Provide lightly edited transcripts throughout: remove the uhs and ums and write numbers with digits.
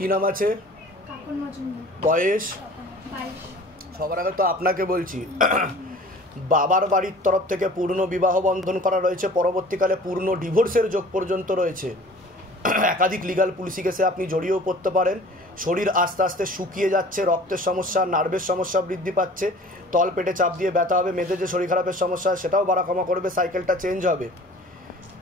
কি নাম আছে? বয়স? সবার আগে তো আপনাকে বলছি, বাবার বাড়ির তরফ থেকে পূর্ণ বিবাহ বন্ধন করা রয়েছে, পরবর্তীকালে পূর্ণ ডিভোর্সের যোগ পর্যন্ত রয়েছে। একাধিক লিগাল পুলিশি কেসে আপনি জড়িয়েও পড়তে পারেন। শরীর আস্তে আস্তে শুকিয়ে যাচ্ছে, রক্তের সমস্যা, নার্ভের সমস্যা বৃদ্ধি পাচ্ছে, তল পেটে চাপ দিয়ে ব্যথা হবে, মেয়েদের যে শরীর খারাপের সমস্যা সেটাও বাড়া কমা করবে, সাইকেলটা চেঞ্জ হবে।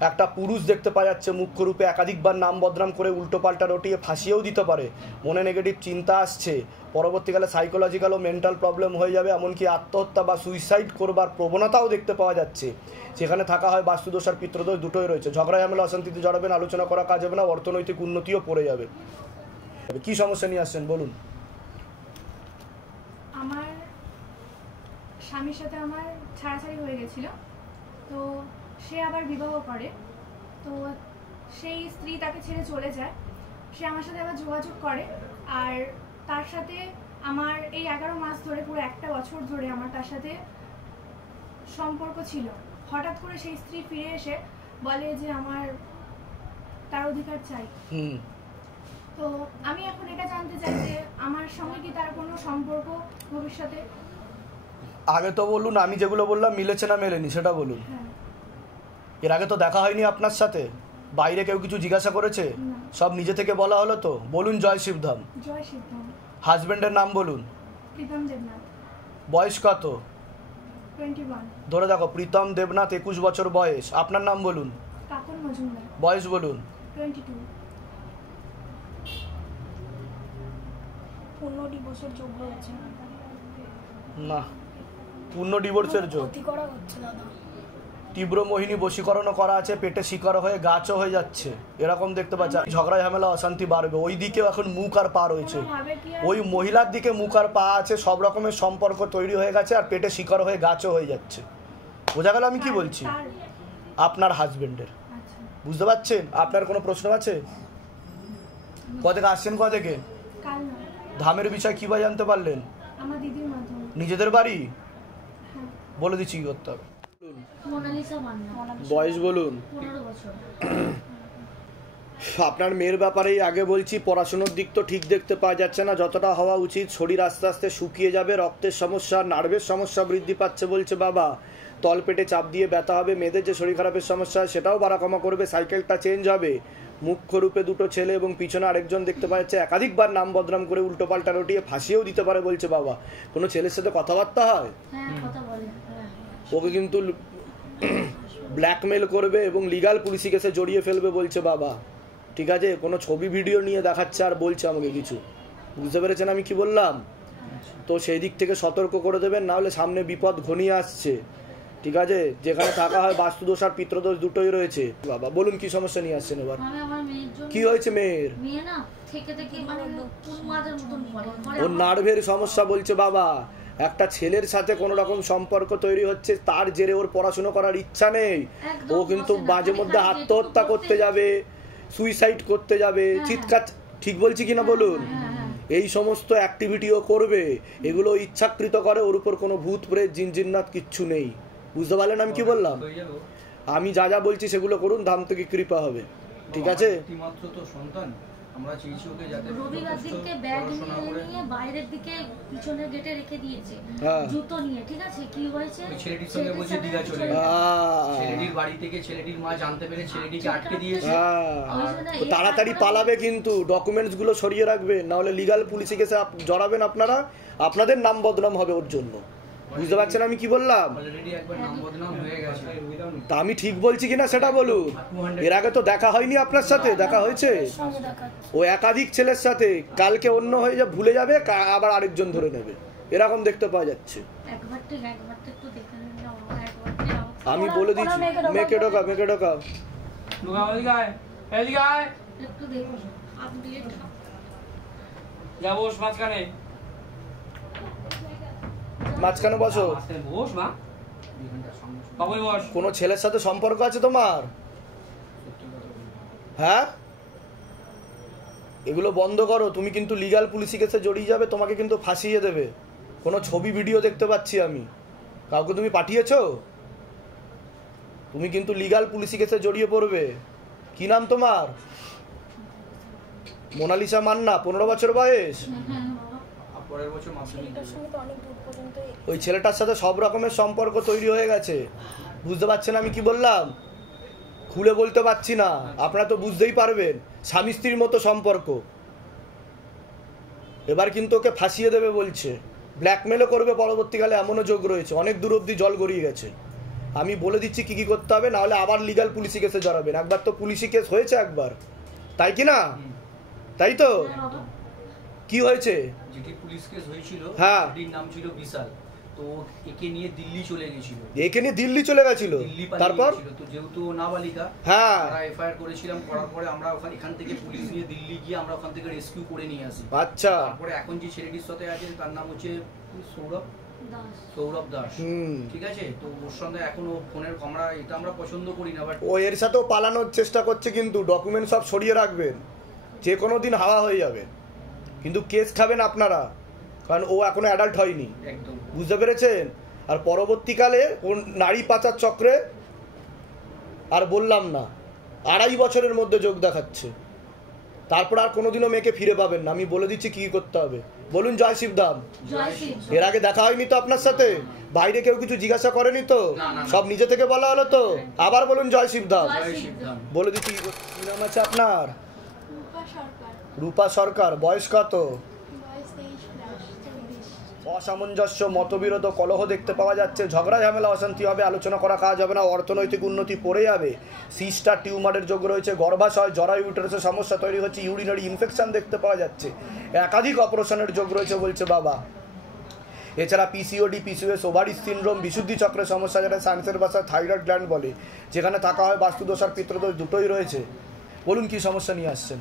একটা পুরুষ দেখতে পাওয়া যাচ্ছে মুখ্য রূপে, একাধিকবার নাম বদনাম করে উল্টো পাল্টা রটিয়ে ফাঁসিয়েও দিতে পারে। মনে নেগেটিভ চিন্তা আসছে, পরবর্তীকালে সাইকোলজিক্যাল ও মেন্টাল প্রবলেম হয়ে যাবে, এমনকি আত্মহত্যা বা সুইসাইড করবার প্রবণতাও দেখতে পাওয়া যাচ্ছে। সেখানে থাকা হয় বাস্তুদোষ আর পিতৃদোষ দুটোই রয়েছে। ঝগড়া ঝামেলা অশান্তিতে জড়াবেন, আলোচনা করা কাজ হবে না, অর্থনৈতিক উন্নতিও পড়ে যাবে। কি সমস্যা নিয়ে আসছেন বলুন? আমার স্বামীর সাথে আমার ছাড়াছাড়ি হয়ে গেছিল, তো সে আবার বিবাহ করে, তো সেই স্ত্রী তাকে ছেড়ে চলে যায়। সে আমার সাথে আবার যোগাযোগ করে, আর তার সাথে আমার এই 11 মাস ধরে, পুরো একটা বছর ধরে আমার তার সাথে সম্পর্ক ছিল। হঠাৎ করে সেই স্ত্রী ফিরে এসে বলে যে আমার তার অধিকার চাই। তো আমি এখন এটা জানতে চাই যে আমার সঙ্গে কি তার কোনো সম্পর্ক ভবিষ্যতে? আগে তো বলুন, আমি যেগুলো বললাম মিলেছে না মেলেনি সেটা বলুন। এর আগে তো দেখা হয়নি আপনার সাথে? বাইরে কেউ কিছু জিজ্ঞাসা করেছে? সব নিজে থেকে বলা হলো তো? বলুন জয় শিবধাম। জয় শিবধাম। হাজবেন্ডের নাম বলুন। প্রীতম দেবনাথ। বয়স কত? 21। ধরে দেখো, প্রীতম দেবনাথ, 21 বছর বয়স। আপনার নাম বলুন। কাকন মজুমদার। বয়স বলুন। 22। পূর্ণ ডিভোর্সের যোগ রয়েছে না, পূর্ণ ডিভোর্সের যোগ করা হচ্ছে দাদা। তীব্র মোহিনী বশীকরণও করা আছে, পেটে শিকার হয়ে গাছও হয়ে যাচ্ছে, এরকম দেখতে পাচ্ছি। ঝগড়া ঝামেলা অশান্তি বাড়বে। ওই দিকেও এখন মুখ আর পা রয়েছে, ওই মহিলার দিকে মুখ আর পা আছে, সব রকমের সম্পর্ক তৈরি হয়ে গেছে, আর পেটে শিকার হয়ে গাছও হয়ে যাচ্ছে। বোঝা গেল আমি কি বলছি? আপনার হাজবেন্ডের। বুঝতে পারছেন? আপনার কোনো প্রশ্ন আছে? কোথেকে আসছেন? কোথেকে? ধামের বিষয় কিভাবে জানতে পারলেন? আমার দিদির মাধ্যমে। নিজেদের বাড়ি? বলে দিচ্ছি কি করতে হবে। বয়স বলুন। 15 বছর। আপনার মেয়ের ব্যাপারেই আগে বলছি, পড়াশোনার দিক তো ঠিক দেখতে পাওয়া যাচ্ছে না যতটা হওয়া উচিত। শরীর আস্তে আস্তে শুকিয়ে যাবে, রক্তের সমস্যা, নার্ভের সমস্যা বৃদ্ধি পাচ্ছে বলছে বাবা, তল পেটে চাপ দিয়ে ব্যথা হবে, মেয়েদের যে শরীর খারাপের সমস্যা সেটাও বাড়া কমা করবে, সাইকেলটা চেঞ্জ হবে। মুখ্য রূপে দুটো ছেলে এবং পিছনে আরেকজন দেখতে পাওয়া যাচ্ছে, একাধিকবার নাম বদনাম করে উল্টো পাল্টা রটিয়ে ফাঁসিয়েও দিতে পারে বলছে বাবা। কোনো ছেলের সাথে কথাবার্তা হয়? ওকে কিন্তু ব্ল্যাকমেল করবে এবং লিগাল পুলিশি কেসে জড়িয়ে ফেলবে বলছে বাবা। ঠিক আছে? কোনো ছবি ভিডিও নিয়ে দেখাচ্ছে আর বলছে আমাকে কিছু। বুঝতে পেরেছেন আমি কি বললাম? তো সেই দিক থেকে সতর্ক করে দেবেন, না হলে সামনে বিপদ ঘনিয়ে আসছে। ঠিক আছে? যেখানে থাকা হয় বাস্তুদোষ আর পিতৃদোষ দুটোই রয়েছে। বাবা বলুন কি সমস্যা নিয়ে আসছেন এবার? কি হয়েছে মেয়ের? ওর নার্ভের সমস্যা বলছে বাবা। একটা ছেলের সাথে কোনো রকম সম্পর্ক তৈরি হচ্ছে, তার জেরে ওর পড়াশোনা করার ইচ্ছা নেই, ও কিন্তু মাঝে মধ্যে আত্মহত্যা করতে যাবে, সুইসাইড করতে যাবে, চিৎকার। ঠিক বলছি কিনা বলুন? এই সমস্ত অ্যাক্টিভিটিও করবে, এগুলো ইচ্ছাকৃত করে। ওর উপর কোনো ভূত প্রেত জিনজিন্নাত কিচ্ছু নেই। বুঝতে পারলেন আমি কি বললাম? আমি যা যা বলছি সেগুলো করুন, ধাম থেকে কৃপা হবে। ঠিক আছে? আমরা চেয়েছি ওকে যাতে রবিবার দিনকে ব্যাগ নিয়ে বাইরের দিকে পিছনের গেটে রেখে দিয়েছে, জুতো নিয়ে। ঠিক আছে? কি হয়েছে? ছেলেটির সঙ্গে বলছে দিঘা চলে গেল। ছেলেটির বাড়ি থেকে ছেলেটির মা জানতে পেরে ছেলেটিকে আটকে দিয়েছে। তাড়াতাড়ি পালাবে, কিন্তু ডকুমেন্টস গুলো সরিয়ে রাখবেন, না হলে লিগাল পুলিশি কেসে জড়াবেন আপনারা, আপনাদের নাম বদনাম হবে ওর জন্য। বুঝতে পারছেন আমি কি বললাম? তা আমি ঠিক বলছি কিনা সেটা বলুন। এর আগে তো দেখা হয়নি আপনার সাথে? দেখা হয়েছে ও একাধিক ছেলের সাথে, কালকে অন্য হয়ে যা ভুলে যাবে, আবার আরেকজন ধরে নেবে, এরকম দেখতে পাওয়া যাচ্ছে। আমি বলে দিচ্ছি, মেকে ঢোকা, মেকে ঢোকা। মাঝখানে বসো। কোনো ছেলের সাথে সম্পর্ক আছে তোমার? হ্যাঁ, এগুলো বন্ধ করো। তুমি কিন্তু লিগাল পুলিশি কেসে জড়িয়ে যাবে, তোমাকে কিন্তু ফাঁসিয়ে দেবে। কোনো ছবি ভিডিও দেখতে পাচ্ছি আমি, কাউকে তুমি পাঠিয়েছো? তুমি কিন্তু লিগাল পুলিশি কেসে জড়িয়ে পড়বে। কি নাম তোমার? মোনালিসা মান্না, 15 বছর বয়স। ওই ছেলেটার সাথে সব রকমের সম্পর্ক তৈরি হয়ে গেছে। বুঝতে পারছেন আমি কি বললাম? খুলে বলতে পারছি না, আপনারা তো বুঝতেই পারবেন। স্বামী স্ত্রীর মতো সম্পর্ক। এবার কিন্তু ওকে ফাঁসিয়ে দেবে বলছে, ব্ল্যাকমেলও করবে পরবর্তীকালে, এমনও যোগ রয়েছে। অনেক দূর অব্দি জল গড়িয়ে গেছে। আমি বলে দিচ্ছি কি কি করতে হবে, নাহলে আবার লিগাল পুলিশি কেসে জড়াবেন। একবার তো পুলিশি কেস হয়েছে একবার, তাই কি না? তাই তো কি হয়েছে? যেটি পুলিশ কেস হয়েছিল, হ্যাঁ, এর নাম ছিল বিশাল। তো একে নিয়ে দিল্লি চলে গেছিল। একে নিয়ে দিল্লি চলে গেছিল, তারপর তো যেহেতু নাবালিকা, হ্যাঁ, আমরা এফআইআর করেছিলাম। করার পরে আমরা এখান থেকে পুলিশ নিয়ে দিল্লি গিয়ে আমরা ওখান থেকে রেস্কিউ করে নিয়ে আসি। আচ্ছা, তারপরে এখন যে ছেলেটির সাথে আছে তার নাম হচ্ছে সৌরভ দাস। ঠিক আছে, তো ওর সঙ্গে এখনো ফোনের এটা আমরা পছন্দ করি না, বাট ও এর সাথেও পালানোর চেষ্টা করছে। কিন্তু ডকুমেন্ট সব সরিয়ে রাখবেন, যে কোনো দিন হাওয়া হয়ে যাবে। কিন্তু কেস খাবেন আপনারা, কারণ ও এখনো অ্যাডাল্ট হয়নি। একদম বুঝতে পেরেছেন? আর পরবর্তীকালে ও নারী পাচার চক্রে, আর বললাম না, 2.5 বছরের মধ্যে যোগ দেখাচ্ছে। তারপর আর কোনোদিনও মেয়েকে ফিরে পাবেন না। আমি বলে দিচ্ছি কি করতে হবে। বলুন জয় শিবধাম। এর আগে দেখা হয়নি তো আপনার সাথে? বাইরে কেউ কিছু জিজ্ঞাসা করেনি তো? সব নিজে থেকে বলা হলো তো? আবার বলুন জয় শিবধাম। বলে দিচ্ছি কি নাম আছে আপনার? রূপা সরকার। বয়স কত? অসামঞ্জস্য, মতবিরোধ, কলহ দেখতে পাওয়া যাচ্ছে। ঝগড়া ঝামেলা, অশান্তি হবে, আলোচনা করা কাজ হবে না, অর্থনৈতিক উন্নতি পড়ে যাবে। সিস্টার টিউমারের যোগ রয়েছে, গর্ভাশয়, জরায়ু ইউটেরাসের সমস্যা তৈরি হচ্ছে, ইউরিনারি ইনফেকশন দেখতে পাওয়া যাচ্ছে, একাধিক অপারেশনের যোগ রয়েছে বলছে বাবা। এছাড়া পিসিওডি, পিসিওএস, ওভারি সিনড্রোম, বিশুদ্ধি চক্রের সমস্যা, যেটা সায়েন্সের ভাষায় থাইরয়েড গ্ল্যান্ড বলে, যেখানে থাকা হয় বাস্তুদোষ আর পিত্রদোষ, দুটোই রয়েছে। বলুন কি সমস্যা নিয়ে আসছেন?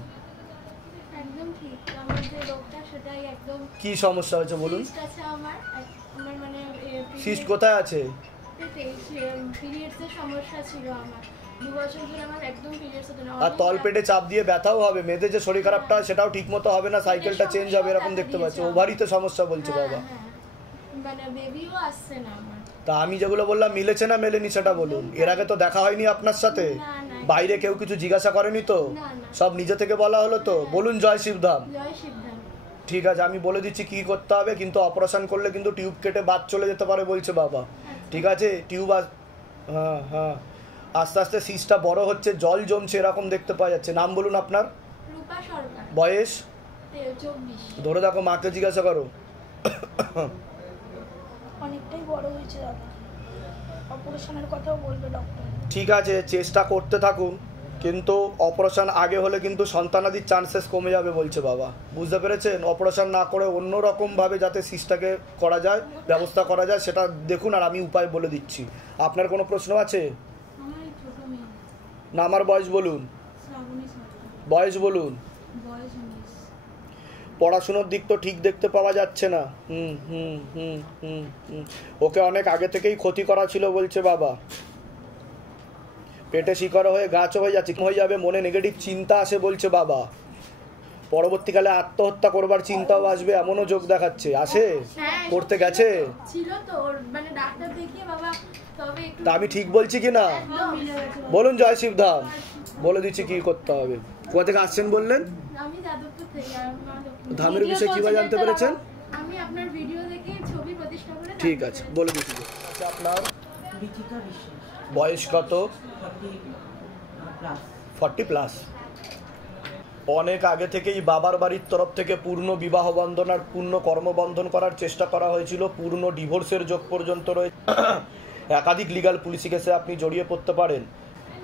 কি সমস্যা হয়েছে বলুন? সিস্ট কোথায় আছে? আর তল পেটে চাপ দিয়ে ব্যথাও হবে। মেয়েদের যে শরীর খারাপটা হয় সেটাও ঠিক মতো হবে না, সাইকেলটা চেঞ্জ হবে, এরকম দেখতে পাচ্ছি। ওভারিতে সমস্যা বলছে বাবা। তা আমি যেগুলো বললাম মিলেছে না মেলেনি সেটা বলুন। এর আগে তো দেখা হয়নি আপনার সাথে? বাইরে কেউ কিছু জিজ্ঞাসা করেনি তো? সব নিজে থেকে বলা হলো তো? বলুন জয় শিবধাম। ঠিক আছে, আমি বলে দিচ্ছি কি করতে হবে। কিন্তু অপারেশন করলে কিন্তু টিউব কেটে বাদ চলে যেতে পারে বলছে বাবা। ঠিক আছে, টিউব, হ্যাঁ হ্যাঁ, আস্তে আস্তে সিস্টটা বড় হচ্ছে, জল জমছে, এরকম দেখতে পাওয়া যাচ্ছে। নাম বলুন আপনার? রূপা সরকার। বয়স? 24। ধরে দেখো, মাকে জিজ্ঞাসা করো। অনেকটাই বড় হয়েছে দাদা, অপারেশনের কথাও বলবে ডক্টর। ঠিক আছে, চেষ্টা করতে থাকুন, কিন্তু অপারেশন আগে হলে কিন্তু সন্তানাদির চান্সেস কমে যাবে বলছে বাবা। বুঝতে পেরেছেন? অপারেশন না করে অন্য রকমভাবে যাতে সিস্টাকে করা যায়, ব্যবস্থা করা যায়, সেটা দেখুন। আর আমি উপায় বলে দিচ্ছি। আপনার কোনো প্রশ্ন আছে? না, আমার বয়স বলুন। বয়স বলুন। পড়াশোনার দিক তো ঠিক দেখতে পাওয়া যাচ্ছে না। ওকে অনেক আগে থেকেই ক্ষতি করা ছিল বলছে বাবা। পেটে শিকড় হয়ে গাছও হয়ে যাচ্ছে, হয়ে যাবে, মনে নেগেটিভ চিন্তা আসে বলছে বাবা। পরবর্তীকালে আত্মহত্যা করবার চিন্তাও আসবে, এমনও যোগ দেখাচ্ছে। আসে? করতে গেছে? তা আমি ঠিক বলছি কি না? বলুন জয় শিবধাম। বলে দিচ্ছি কি করতে হবে। কোথা থেকে আসছেন বললেন? ধামের বিষয়ে কিভাবে জানতে পেরেছেন? আমি আপনার ভিডিও দেখে ছবি প্রতিষ্ঠা করে। ঠিক আছে, বলে দিচ্ছি। আপনার বয়স কত? 40+। অনেক আগে থেকেই বাবার বাড়ির তরফ থেকে পূর্ণ বিবাহ বন্ধন আর পূর্ণ কর্মবন্ধন করার চেষ্টা করা হয়েছিল। পূর্ণ ডিভোর্সের যোগ পর্যন্ত রয়েছে। একাধিক লিগাল পুলিশি কেসে আপনি জড়িয়ে পড়তে পারেন।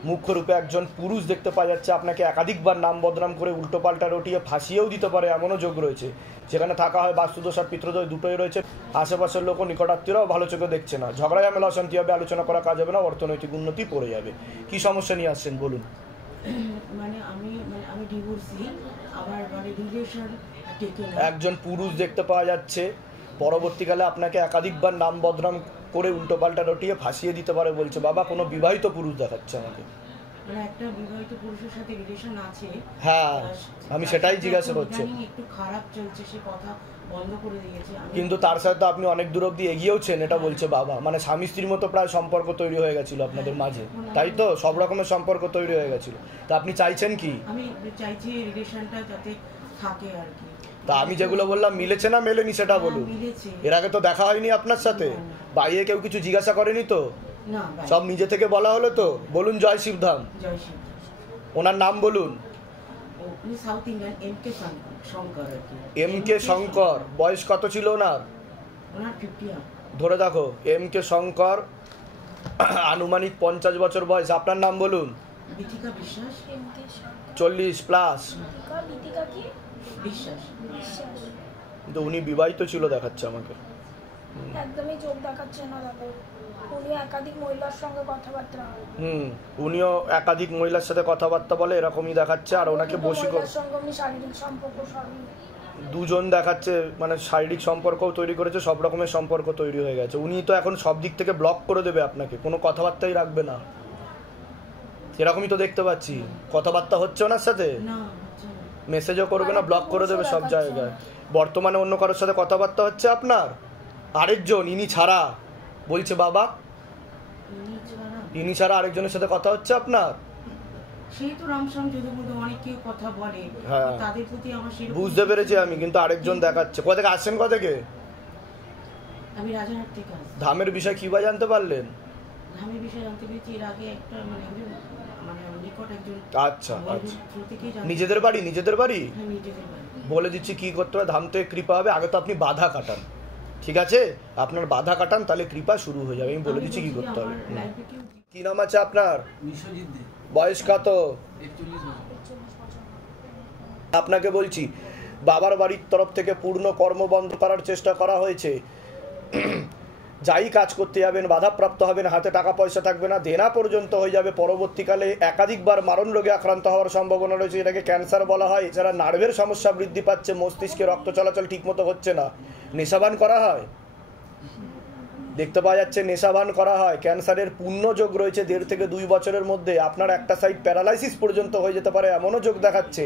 মুখ্য রূপে একজন পুরুষ দেখতে পাওয়া যাচ্ছে, আপনাকে একাধিকবার নাম বদনাম করে উল্টোপাল্টা রটিয়ে ফাঁসিয়েও দিতে পারে, এমনও যোগ রয়েছে। যেখানে থাকা হয় বাস্তুদোষ আর পিতৃদোষ, দুটোই রয়েছে। আশেপাশের লোক, নিকটাত্মীয়রাও ভালো চোখে দেখছে না। ঝগড়া ঝামেলা, অশান্তি হবে, আলোচনা করা কাজ হবে না, অর্থনৈতিক উন্নতি পড়ে যাবে। কি সমস্যা নিয়ে আসছেন বলুন? একজন পুরুষ দেখতে পাওয়া যাচ্ছে, পরবর্তীকালে আপনাকে একাধিকবার নাম বদনাম করে উল্টোপাল্টা রটিয়ে ফাঁসিয়ে দিতে পারে বলছে বাবা। কোনো বিবাহিত পুরুষ দেখাচ্ছে আমাকে। একটা বিবাহিত পুরুষের সাথে রিলেশন আছে। হ্যাঁ, আমি সেটাই জিজ্ঞাসা করছি। একটু খারাপ চলছে, সে কথা বন্ধ করে দিয়েছে। কিন্তু তার সাথে আপনি অনেক দূর অব্দি এগিয়েওছেন, এটা বলছে বাবা। মানে স্বামী স্ত্রীর মতো প্রায় সম্পর্ক তৈরি হয়ে গেছিল আপনাদের মাঝে, তাই তো? সব রকমের সম্পর্ক তৈরি হয়ে গেছিল। তা আপনি চাইছেন কি? আমি চাইছি রিলেশনটা যাতে থাকে আর কি। তা আমি যেগুলো বললাম মিলেছে না মেলেনি সেটা বলুন। এর আগে তো দেখা হয়নি আপনার সাথে, বাইরে কেউ কিছু জিজ্ঞাসা করেনি তো? সব নিজে থেকে বলা হলো তো? বলুন জয় শিবধাম। ওনার নাম বলুন। South Indian Shankar. M K Shankar. বয়স কত ছিল ওনার? ধরে দেখো, এম কে শঙ্কর, আনুমানিক 50 বছর বয়স। আপনার নাম বলুন। 40 প্লাস। কিন্তু উনি বিবাহিত ছিল দেখাচ্ছে আমাকে। একদমই চোখ দেখাচ্ছে না দাদা। উনি একাধিক মহিলার সঙ্গে কথাবার্তা হয়। উনিও একাধিক মহিলার সাথে কথাবার্তা বলে, এরকমই দেখাচ্ছে। আর ওনাকে বশীকরণ, শারীরিক সম্পর্ক দুজন দেখাচ্ছে, মানে শারীরিক সম্পর্কও তৈরি করেছে, সব রকমের সম্পর্ক তৈরি হয়ে গেছে। উনি তো এখন সব দিক থেকে ব্লক করে দেবে আপনাকে, কোনো কথাবার্তাই রাখবে না, এরকমই তো দেখতে পাচ্ছি। কথাবার্তা হচ্ছে ওনার সাথে, মেসেজও করবে না, ব্লক করে দেবে সব জায়গায়। বর্তমানে অন্য কারোর সাথে কথাবার্তা হচ্ছে আপনার? আরেকজন, ইনি ছাড়া বলছে বাবা, ইনি ছাড়া আরেকজনের সাথে কথা হচ্ছে আপনার? বুঝতে পেরেছি আমি, কিন্তু আরেকজন দেখাচ্ছে। কোথা থেকে আসছেন? কোথা থেকে? আমি রাজারহাট থেকে। ধামের বিষয় কি বা জানতে পারলেন? ধামের বিষয় জানতে পেরেছি এর আগে একটা আচ্ছা আচ্ছা, নিজেদের বাড়ি? নিজেদের বাড়ি বলে দিচ্ছি কি করতে হবে। ধাম থেকে কৃপা হবে। আগে তো আপনি বাধা কাটান, ঠিক আছে? আপনার বাধা কাটান, তাহলে কৃপা শুরু হয়ে যাবে। আমি বলে দিচ্ছি কি করতে হবে। কি নাম আছে আপনার? বয়স কত? আপনাকে বলছি, বাবার বাড়ির তরফ থেকে পূর্ণ কর্ম বন্ধ করার চেষ্টা করা হয়েছে। যাই কাজ করতে যাবেন বাধাপ্রাপ্ত হবেন, হাতে টাকা পয়সা থাকবে না, দেনা পর্যন্ত হয়ে যাবে। পরবর্তীকালে একাধিকবার মারণ রোগে আক্রান্ত হওয়ার সম্ভাবনা রয়েছে, এটাকে ক্যান্সার বলা হয়। এছাড়া নার্ভের সমস্যা বৃদ্ধি পাচ্ছে, মস্তিষ্কে রক্ত চলাচল ঠিকমতো হচ্ছে না। নেশাবান করা হয়, দেখতে পাওয়া যাচ্ছে নেশাবান করা হয়। ক্যান্সারের পূর্ণ যোগ রয়েছে 1.5 থেকে 2 বছরের মধ্যে। আপনার একটা সাইড প্যারালাইসিস পর্যন্ত হয়ে যেতে পারে, এমনও যোগ দেখাচ্ছে।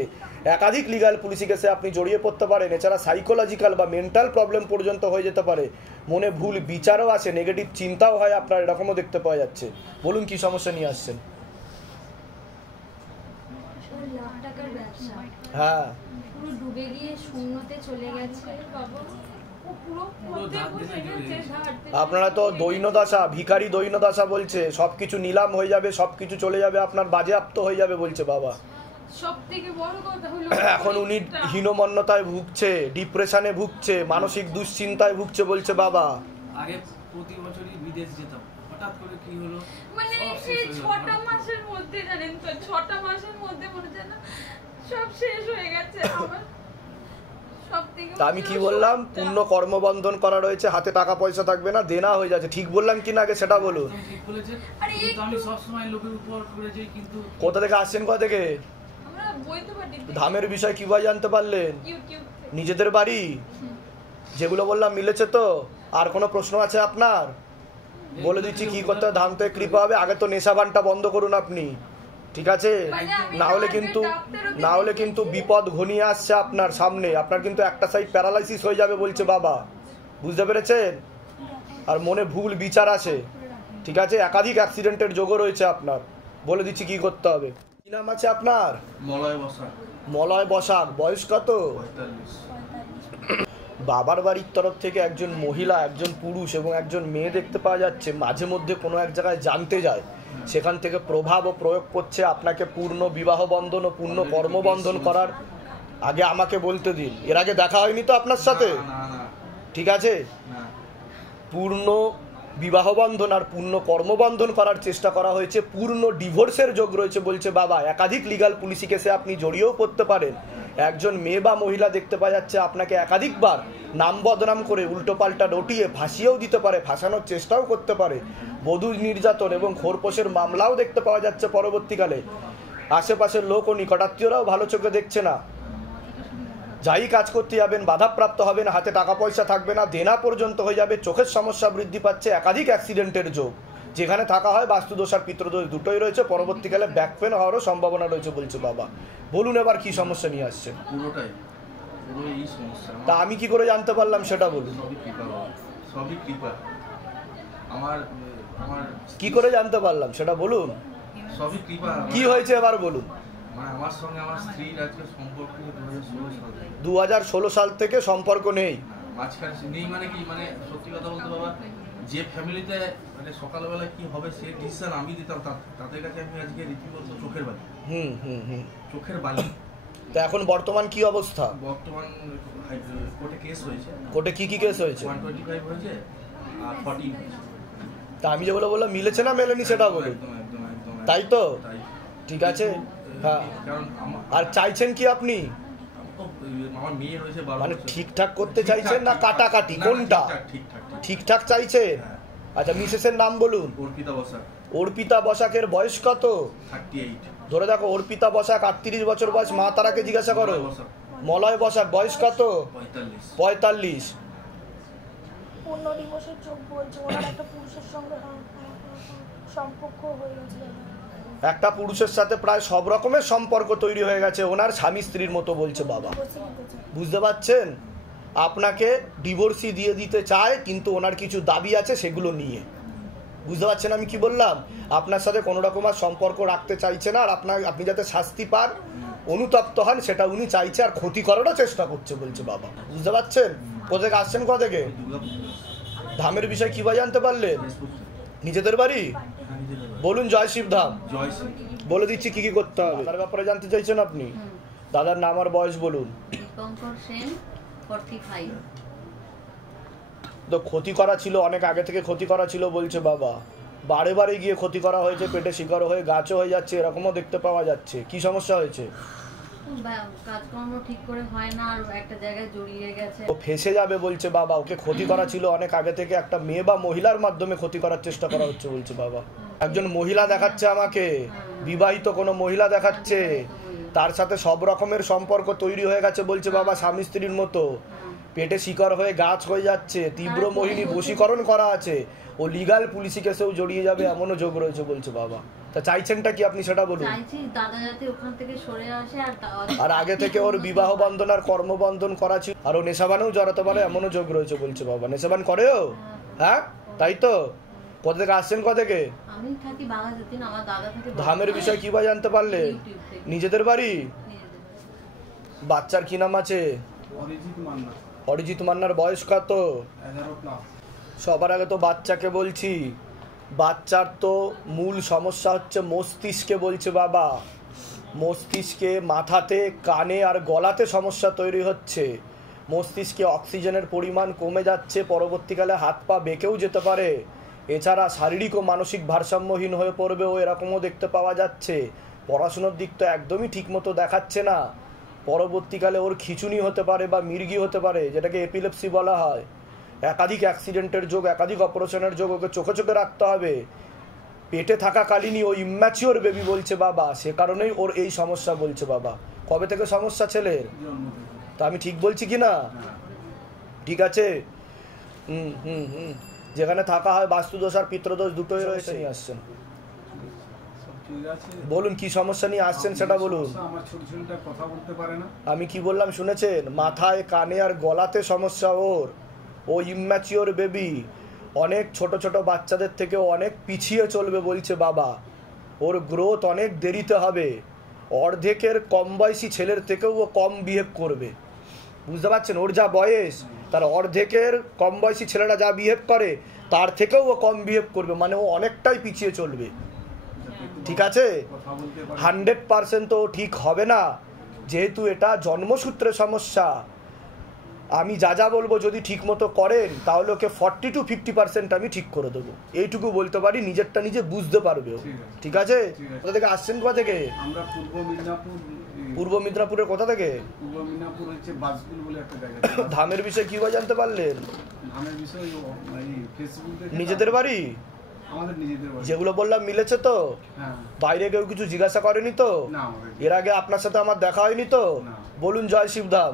একাধিক লিগাল পুলিশি কেসে আপনি জড়িয়ে পড়তে পারেন। এছাড়া সাইকোলজিক্যাল বা মেন্টাল প্রবলেম পর্যন্ত হয়ে যেতে পারে। মনে ভুল বিচারও আছে, নেগেটিভ চিন্তাও হয় আপনার, এরকমও দেখতে পাওয়া যাচ্ছে। বলুন কি সমস্যা নিয়ে আসছেন? হ্যাঁ, পুরো ডুবে গিয়ে শূন্যতে চলে গেছে বাবা। আপনারা তো দৈন্যদশা, ভিখারি দৈন্যদশা বলছে। সবকিছু নিলাম হয়ে যাবে, সবকিছু চলে যাবে, আপনার বাজেয়াপ্ত হয়ে যাবে বলছে বাবা। সবথেকে বড় কথা হলো এখন উনি হীনমন্যতায় ভুগছে, ডিপ্রেশনে ভুগছে, মানসিক দুশ্চিন্তায় ভুগছে বলছে বাবা। আগে প্রতি বছরই বিদেশ যেতাম, হঠাৎ করে কি হলো, মানে সেই 6টা মাসের মধ্যে, জানেন তো 6টা মাসের মধ্যে মনে হয় না সব শেষ হয়ে গেছে আমার। তা আমি কি বললাম? পূর্ণ কর্মবন্ধন করা রয়েছে, হাতে টাকা পয়সা থাকবে না, দেনা হয়ে যাচ্ছে। ঠিক বললাম কি না আগে সেটা বলুন। ঠিক বলেছে, কিন্তু আমি সব সময় লোকের উপর করে যাই। কিন্তু কোথা থেকে আসছেন? কোথা থেকে? আমরা বৈদ্যবাড়ি। ধামের বিষয় কিভাবে জানতে পারলেন? ইউটিউব। নিজেদের বাড়ি? যেগুলো বললাম মিলেছে তো? আর কোনো প্রশ্ন আছে আপনার? বলে দিচ্ছি কি করতে হবে। ধাম থেকে কৃপা হবে। আগে তো নেশাবানটা বন্ধ করুন আপনি, ঠিক আছে? না হলে কিন্তু বিপদ ঘনিয়ে আসছে আপনার সামনে। আপনার কিন্তু একটা সাইড প্যারালাইসিস হয়ে যাবে বলছে বাবা, বুঝতে পেরেছেন? আর মনে ভুল বিচার আছে, ঠিক আছে? একাধিক অ্যাক্সিডেন্টের যোগও রয়েছে আপনার। বলে দিচ্ছি কি করতে হবে। কি নাম আছে আপনার? মলয় বসাক। মলয় বসাক। বয়স কত? 45। বাবার বাড়ির তরফ থেকে একজন মহিলা, একজন পুরুষ এবং একজন মেয়ে দেখতে পাওয়া যাচ্ছে। মাঝে মধ্যে কোনো এক জায়গায় জানতে যায়, সেখান থেকে প্রভাব ও প্রয়োগ করছে আপনাকে পূর্ণ বিবাহ বন্ধন ও পূর্ণ কর্মবন্ধন করার। আগে আমাকে বলতে দিন, এর আগে দেখা হয়নি তো আপনার সাথে? ঠিক আছে, পূর্ণ বিবাহ বন্ধন আর পূর্ণ কর্মবন্ধন করার চেষ্টা করা হয়েছে। পূর্ণ ডিভোর্সের যোগ রয়েছে বলছে বাবা। একাধিক লিগাল পুলিশি কেসে আপনি জড়িয়েও পড়তে পারেন। একজন মেয়ে বা মহিলা দেখতে পাওয়া যাচ্ছে আপনাকে একাধিকবার নাম বদনাম করে উল্টোপাল্টা রটিয়ে ফাঁসিয়েও দিতে পারে, ফাঁসানোর চেষ্টাও করতে পারে। বধূ নির্যাতন এবং খোরপোশের মামলাও দেখতে পাওয়া যাচ্ছে পরবর্তীকালে। আশেপাশের লোক ও নিকটাত্মীয়রাও ভালো চোখে দেখছে না। যাই কাজ করতে যাবেন বাধাপ্রাপ্ত হবেন, হাতে টাকা পয়সা থাকবে না, দেনা পর্যন্ত হয়ে যাবে, চোখের সমস্যা বৃদ্ধি পাচ্ছে। একাধিক অ্যাক্সিডেন্টের যোগ, যেখানে থাকা হয় বাস্তুদোষ আর পিতৃদোষ দুটোই রয়েছে। পরবর্তীকালে ব্যাক পেন হওয়ারও সম্ভাবনা রয়েছে বলছে বাবা। বলুন এবার কি সমস্যা নিয়ে আসছে? পুরোটাই এই সমস্যা। তা আমি কি করে জানতে পারলাম সেটা বলুন। সবই কৃপা। আমার কি করে জানতে পারলাম সেটা বলুন। সবই কৃপা। কি হয়েছে এবার বলুন। আমার সঙ্গে আমার স্ত্রীর আজকে সম্পর্ক 2016 সাল থেকে সম্পর্ক নেই। মাঝখানে নেই মানে কি, মানে সত্যি কথা বলতে বাবা, যে ফ্যামিলিতে মানে সকালবেলা কি হবে সে ডিসিশন আমি দিতাম, তাদের কাছে আমি আজকে রীতিমতো চোখের বালি। চোখের বালি। তা এখন বর্তমান কি অবস্থা? বর্তমান কোর্টে কেস হয়েছে। কোর্টে কি কেস হয়েছে? 125 হয়েছে আর 40 তা আমি যেগুলো বললাম মিলেছে না মেলেনি সেটা বলুন। তাই তো, ঠিক আছে। হ্যাঁ, আর চাইছেন কি আপনি? আমার মেয়ে হয়েছে, মানে ঠিকঠাক করতে চাইছেন না কাটাকাটি, কোনটা? ঠিকঠাক চাইছেন। আচ্ছা, মিসেসের নাম বলুন। অর্পিতা বসাক। অর্পিতা বসাকের বয়স কত? 38। ধরে দেখো, অর্পিতা বসাক 38 বছর বয়স। মা তারাকে জিজ্ঞাসা করো। মলয় বসাক বয়স কত? 45। পূর্ণ দিবসের চোখ বলছে ওনার একটা পুরুষের সঙ্গে সম্পর্ক হয়ে গেছে। একটা পুরুষের সাথে প্রায় সব রকমের সম্পর্ক তৈরি হয়ে গেছে, ওনার স্বামী স্ত্রীর মতো বলছে বাবা। বুঝতে পারছেন? আপনাকে ডিভোর্সই দিয়ে দিতে চায়, কিন্তু ওনার কিছু দাবি আছে সেগুলো নিয়ে। বুঝতে পারছেন আমি কি বললাম? আপনার সাথে কোনো রকম আর সম্পর্ক রাখতে চাইছে না, আর আপনি যাতে শাস্তি পান, অনুতপ্ত হন, সেটা উনি চাইছে, আর ক্ষতি করারও চেষ্টা করছে বলছে বাবা। বুঝতে পারছেন? কোথা থেকে আসছেন, কোথা থেকে? ধামের বিষয় কি বা জানতে পারলেন? নিজেদের বাড়ি বলুন। জয় শিব ধাম। বলে দিচ্ছি কি কি করতে হবে। তার ব্যাপারে জানতে চাইছেন আপনি? দাদার নাম আর বয়স বলুন। তো ক্ষতি করা ছিল, অনেক আগে থেকে ক্ষতি করা ছিল বলছে বাবা। বারে বারে গিয়ে ক্ষতি করা হয়েছে, পেটে শিকার হয়ে গাছও হয়ে যাচ্ছে, এরকমও দেখতে পাওয়া যাচ্ছে। কি সমস্যা হয়েছে? কাজকর্ম ঠিক করে হয় না, আর একটা জায়গায় জড়িয়ে গেছে। ও ফেসে যাবে বলছে বাবা। ওকে ক্ষতি করা ছিল অনেক আগে থেকে, একটা মেয়ে বা মহিলার মাধ্যমে ক্ষতি করার চেষ্টা করা হচ্ছে বলছে বাবা। একজন মহিলা দেখাচ্ছে আমাকে, বিবাহিত কোনো মহিলা দেখাচ্ছে, তার সাথে সব রকমের সম্পর্ক তৈরি হয়ে গেছে বলছে বাবা, স্বামী স্ত্রীর মতো। পেটে শিকার হয়ে গাছ হয়ে যাচ্ছে, তীব্র মোহিনী বশীকরণ করা আছে, ও লিগাল পুলিশি কেসেও জড়িয়ে যাবে এমনও যোগ রয়েছে বলছে বাবা। তা চাইছেনটা কি আপনি সেটা বলুন। আর আগে থেকে ওর বিবাহ বন্ধন আর কর্মবন্ধন করা ছিল, আর ও নেশাবানেও জড়াতে পারে এমনও যোগ রয়েছে বলছে বাবা। নেশাবান করেও? হ্যাঁ, তাই তো। কোথা থেকে আসছেন, কোথা থেকে? ধামের বিষয় কি বা জানতে পারলে? নিজেদের বাড়ি। বাচ্চার কি নাম আছে? অরিজিৎ মান্নার বয়স কত? 11+। সবার আগে তো বাচ্চাকে বলছি, বাচ্চার তো মূল সমস্যা হচ্ছে মস্তিষ্কে বলছে বাবা। মস্তিষ্কে, মাথাতে, কানে আর গলাতে সমস্যা তৈরি হচ্ছে। মস্তিষ্কে অক্সিজেনের পরিমাণ কমে যাচ্ছে, পরবর্তীকালে হাত পা বেঁকেও যেতে পারে। এছাড়া শারীরিক ও মানসিক ভারসাম্যহীন হয়ে পড়বে, ও এরকমও দেখতে পাওয়া যাচ্ছে। পড়াশোনার দিক তো একদমই ঠিক মতো দেখাচ্ছে না। পরবর্তীকালে ওর খিঁচুনি হতে পারে বা মির্গি হতে পারে, যেটাকে এপিলেপসি বলা হয়। একাধিক অ্যাক্সিডেন্টের যোগ, একাধিক অপারেশনের যোগ, ওকে চোখে চোখে রাখতে হবে। পেটে থাকাকালীনই ও ইম্যাচিওর বেবি বলছে বাবা, সে কারণেই ওর এই সমস্যা বলছে বাবা। কবে থেকে সমস্যা ছেলের? তা আমি ঠিক বলছি কি না? ঠিক আছে। যেখানে থাকা হয় বাস্তুদোষ আর পিতৃদোষ দুটোই রয়েছে। নিয়ে আসছেন, বলুন কি সমস্যা নিয়ে আসছেন সেটা বলুন। আমার ছোট ছোটটা কথা বলতে পারে না। আমি কি বললাম শুনেছেন? মাথায়, কানে আর গলাতে সমস্যা ওর। ও ইম্যাচিওর বেবি, অনেক ছোট ছোট বাচ্চাদের থেকে অনেক পিছিয়ে চলবে বলছে বাবা। ওর গ্রোথ অনেক দেরিতে হবে। অর্ধেকের কম বয়সী ছেলের থেকেও ও কম বিহেভ করবে। বুঝতে পারছেন? ওর যা বয়স, তার অর্ধেকের কম বয়সী ছেলেরা যা বিহেভ করে তার থেকেও ও কম বিহেভ করবে, মানে ও অনেকটাই পিছিয়ে চলবে। ঠিক আছে, 100% তো ঠিক হবে না, যেহেতু এটা জন্মসূত্রে সমস্যা। আমি যা যা বলবো যদি ঠিক মতো করেন তাহলে ওকে 40 to 50% আমি ঠিক করে দেবো, এইটুকু বলতে পারি। নিজেরটা নিজে বুঝতে পারবে। ঠিক আছে? কোথা থেকে আসছেন, কোথা থেকে? আমরা পূর্ব মিদনাপুর। পূর্ব মিদনাপুরের কোথা থেকে? পূর্ব মিদনাপুর হচ্ছে বাজপুর বলে একটা জায়গা। ধামের বিষয় কি বা জানতে পারলেন? ধামের বিষয় ফেসবুকে। নিজেদের বাড়ি? আমাদের নিজেদের বাড়ি। যেগুলো বললাম মিলেছে তো? হ্যাঁ। বাইরে কেউ কিছু জিজ্ঞাসা করেনি তো? না। এর আগে আপনার সাথে আমার দেখা হয়নি তো? বলুন জয় শিবধাম।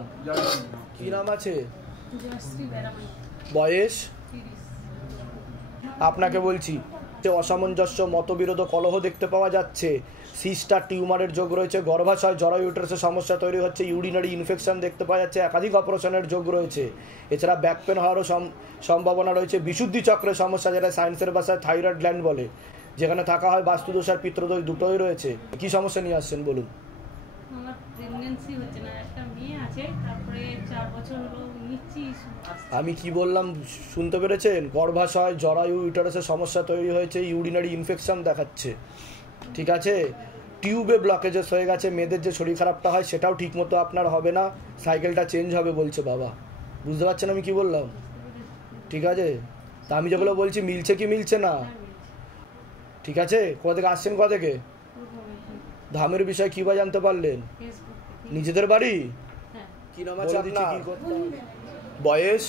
কি নাম আছে? বয়স? আপনাকে বলছি, অসামঞ্জস্য, মতবিরোধ, কলহ দেখতে পাওয়া যাচ্ছে। সিস্টার টিউমারের যোগ রয়েছে, গর্ভাশয়, জরায়ু ইউটেরাসের সমস্যা তৈরি হচ্ছে, ইউরিনারি ইনফেকশন দেখতে পাওয়া যাচ্ছে, একাধিক অপারেশনের যোগ রয়েছে। এছাড়া ব্যাক পেন হওয়ারও সম্ভাবনা রয়েছে। বিশুদ্ধি চক্রের সমস্যা, যেটা সায়েন্সের ভাষায় থাইরয়েড গ্ল্যান্ড বলে, যেখানে থাকা হয় বাস্তুদোষ আর পিতৃদোষ দুটোই রয়েছে। কি সমস্যা নিয়ে আসছেন বলুন। প্রেগন্যান্সি হচ্ছে না, একটা মেয়ে আছে, তারপরে 4 বছর হলো নিচ্ছি। আমি কি বললাম শুনতে পেরেছেন? গর্ভাশয়, জরায়ু, ইউটারাসের সমস্যা তৈরি হয়েছে, ইউরিনারি ইনফেকশন দেখাচ্ছে, ঠিক আছে, টিউবে ব্লকেজেস হয়ে গেছে, মেয়েদের যে শরীর খারাপটা হয় সেটাও ঠিক মতো আপনার হবে না, সাইকেলটা চেঞ্জ হবে বলছে বাবা। বুঝতে পারছেন আমি কি বললাম? ঠিক আছে, তা আমি যেগুলো বলছি মিলছে কি মিলছে না? ঠিক আছে, কোথা থেকে আসছেন, কোথা থেকে? ধামের বিষয় কি বা জানতে পারলেন? নিজেদের বাড়ি? কি নাম আছে আপনার? বয়স?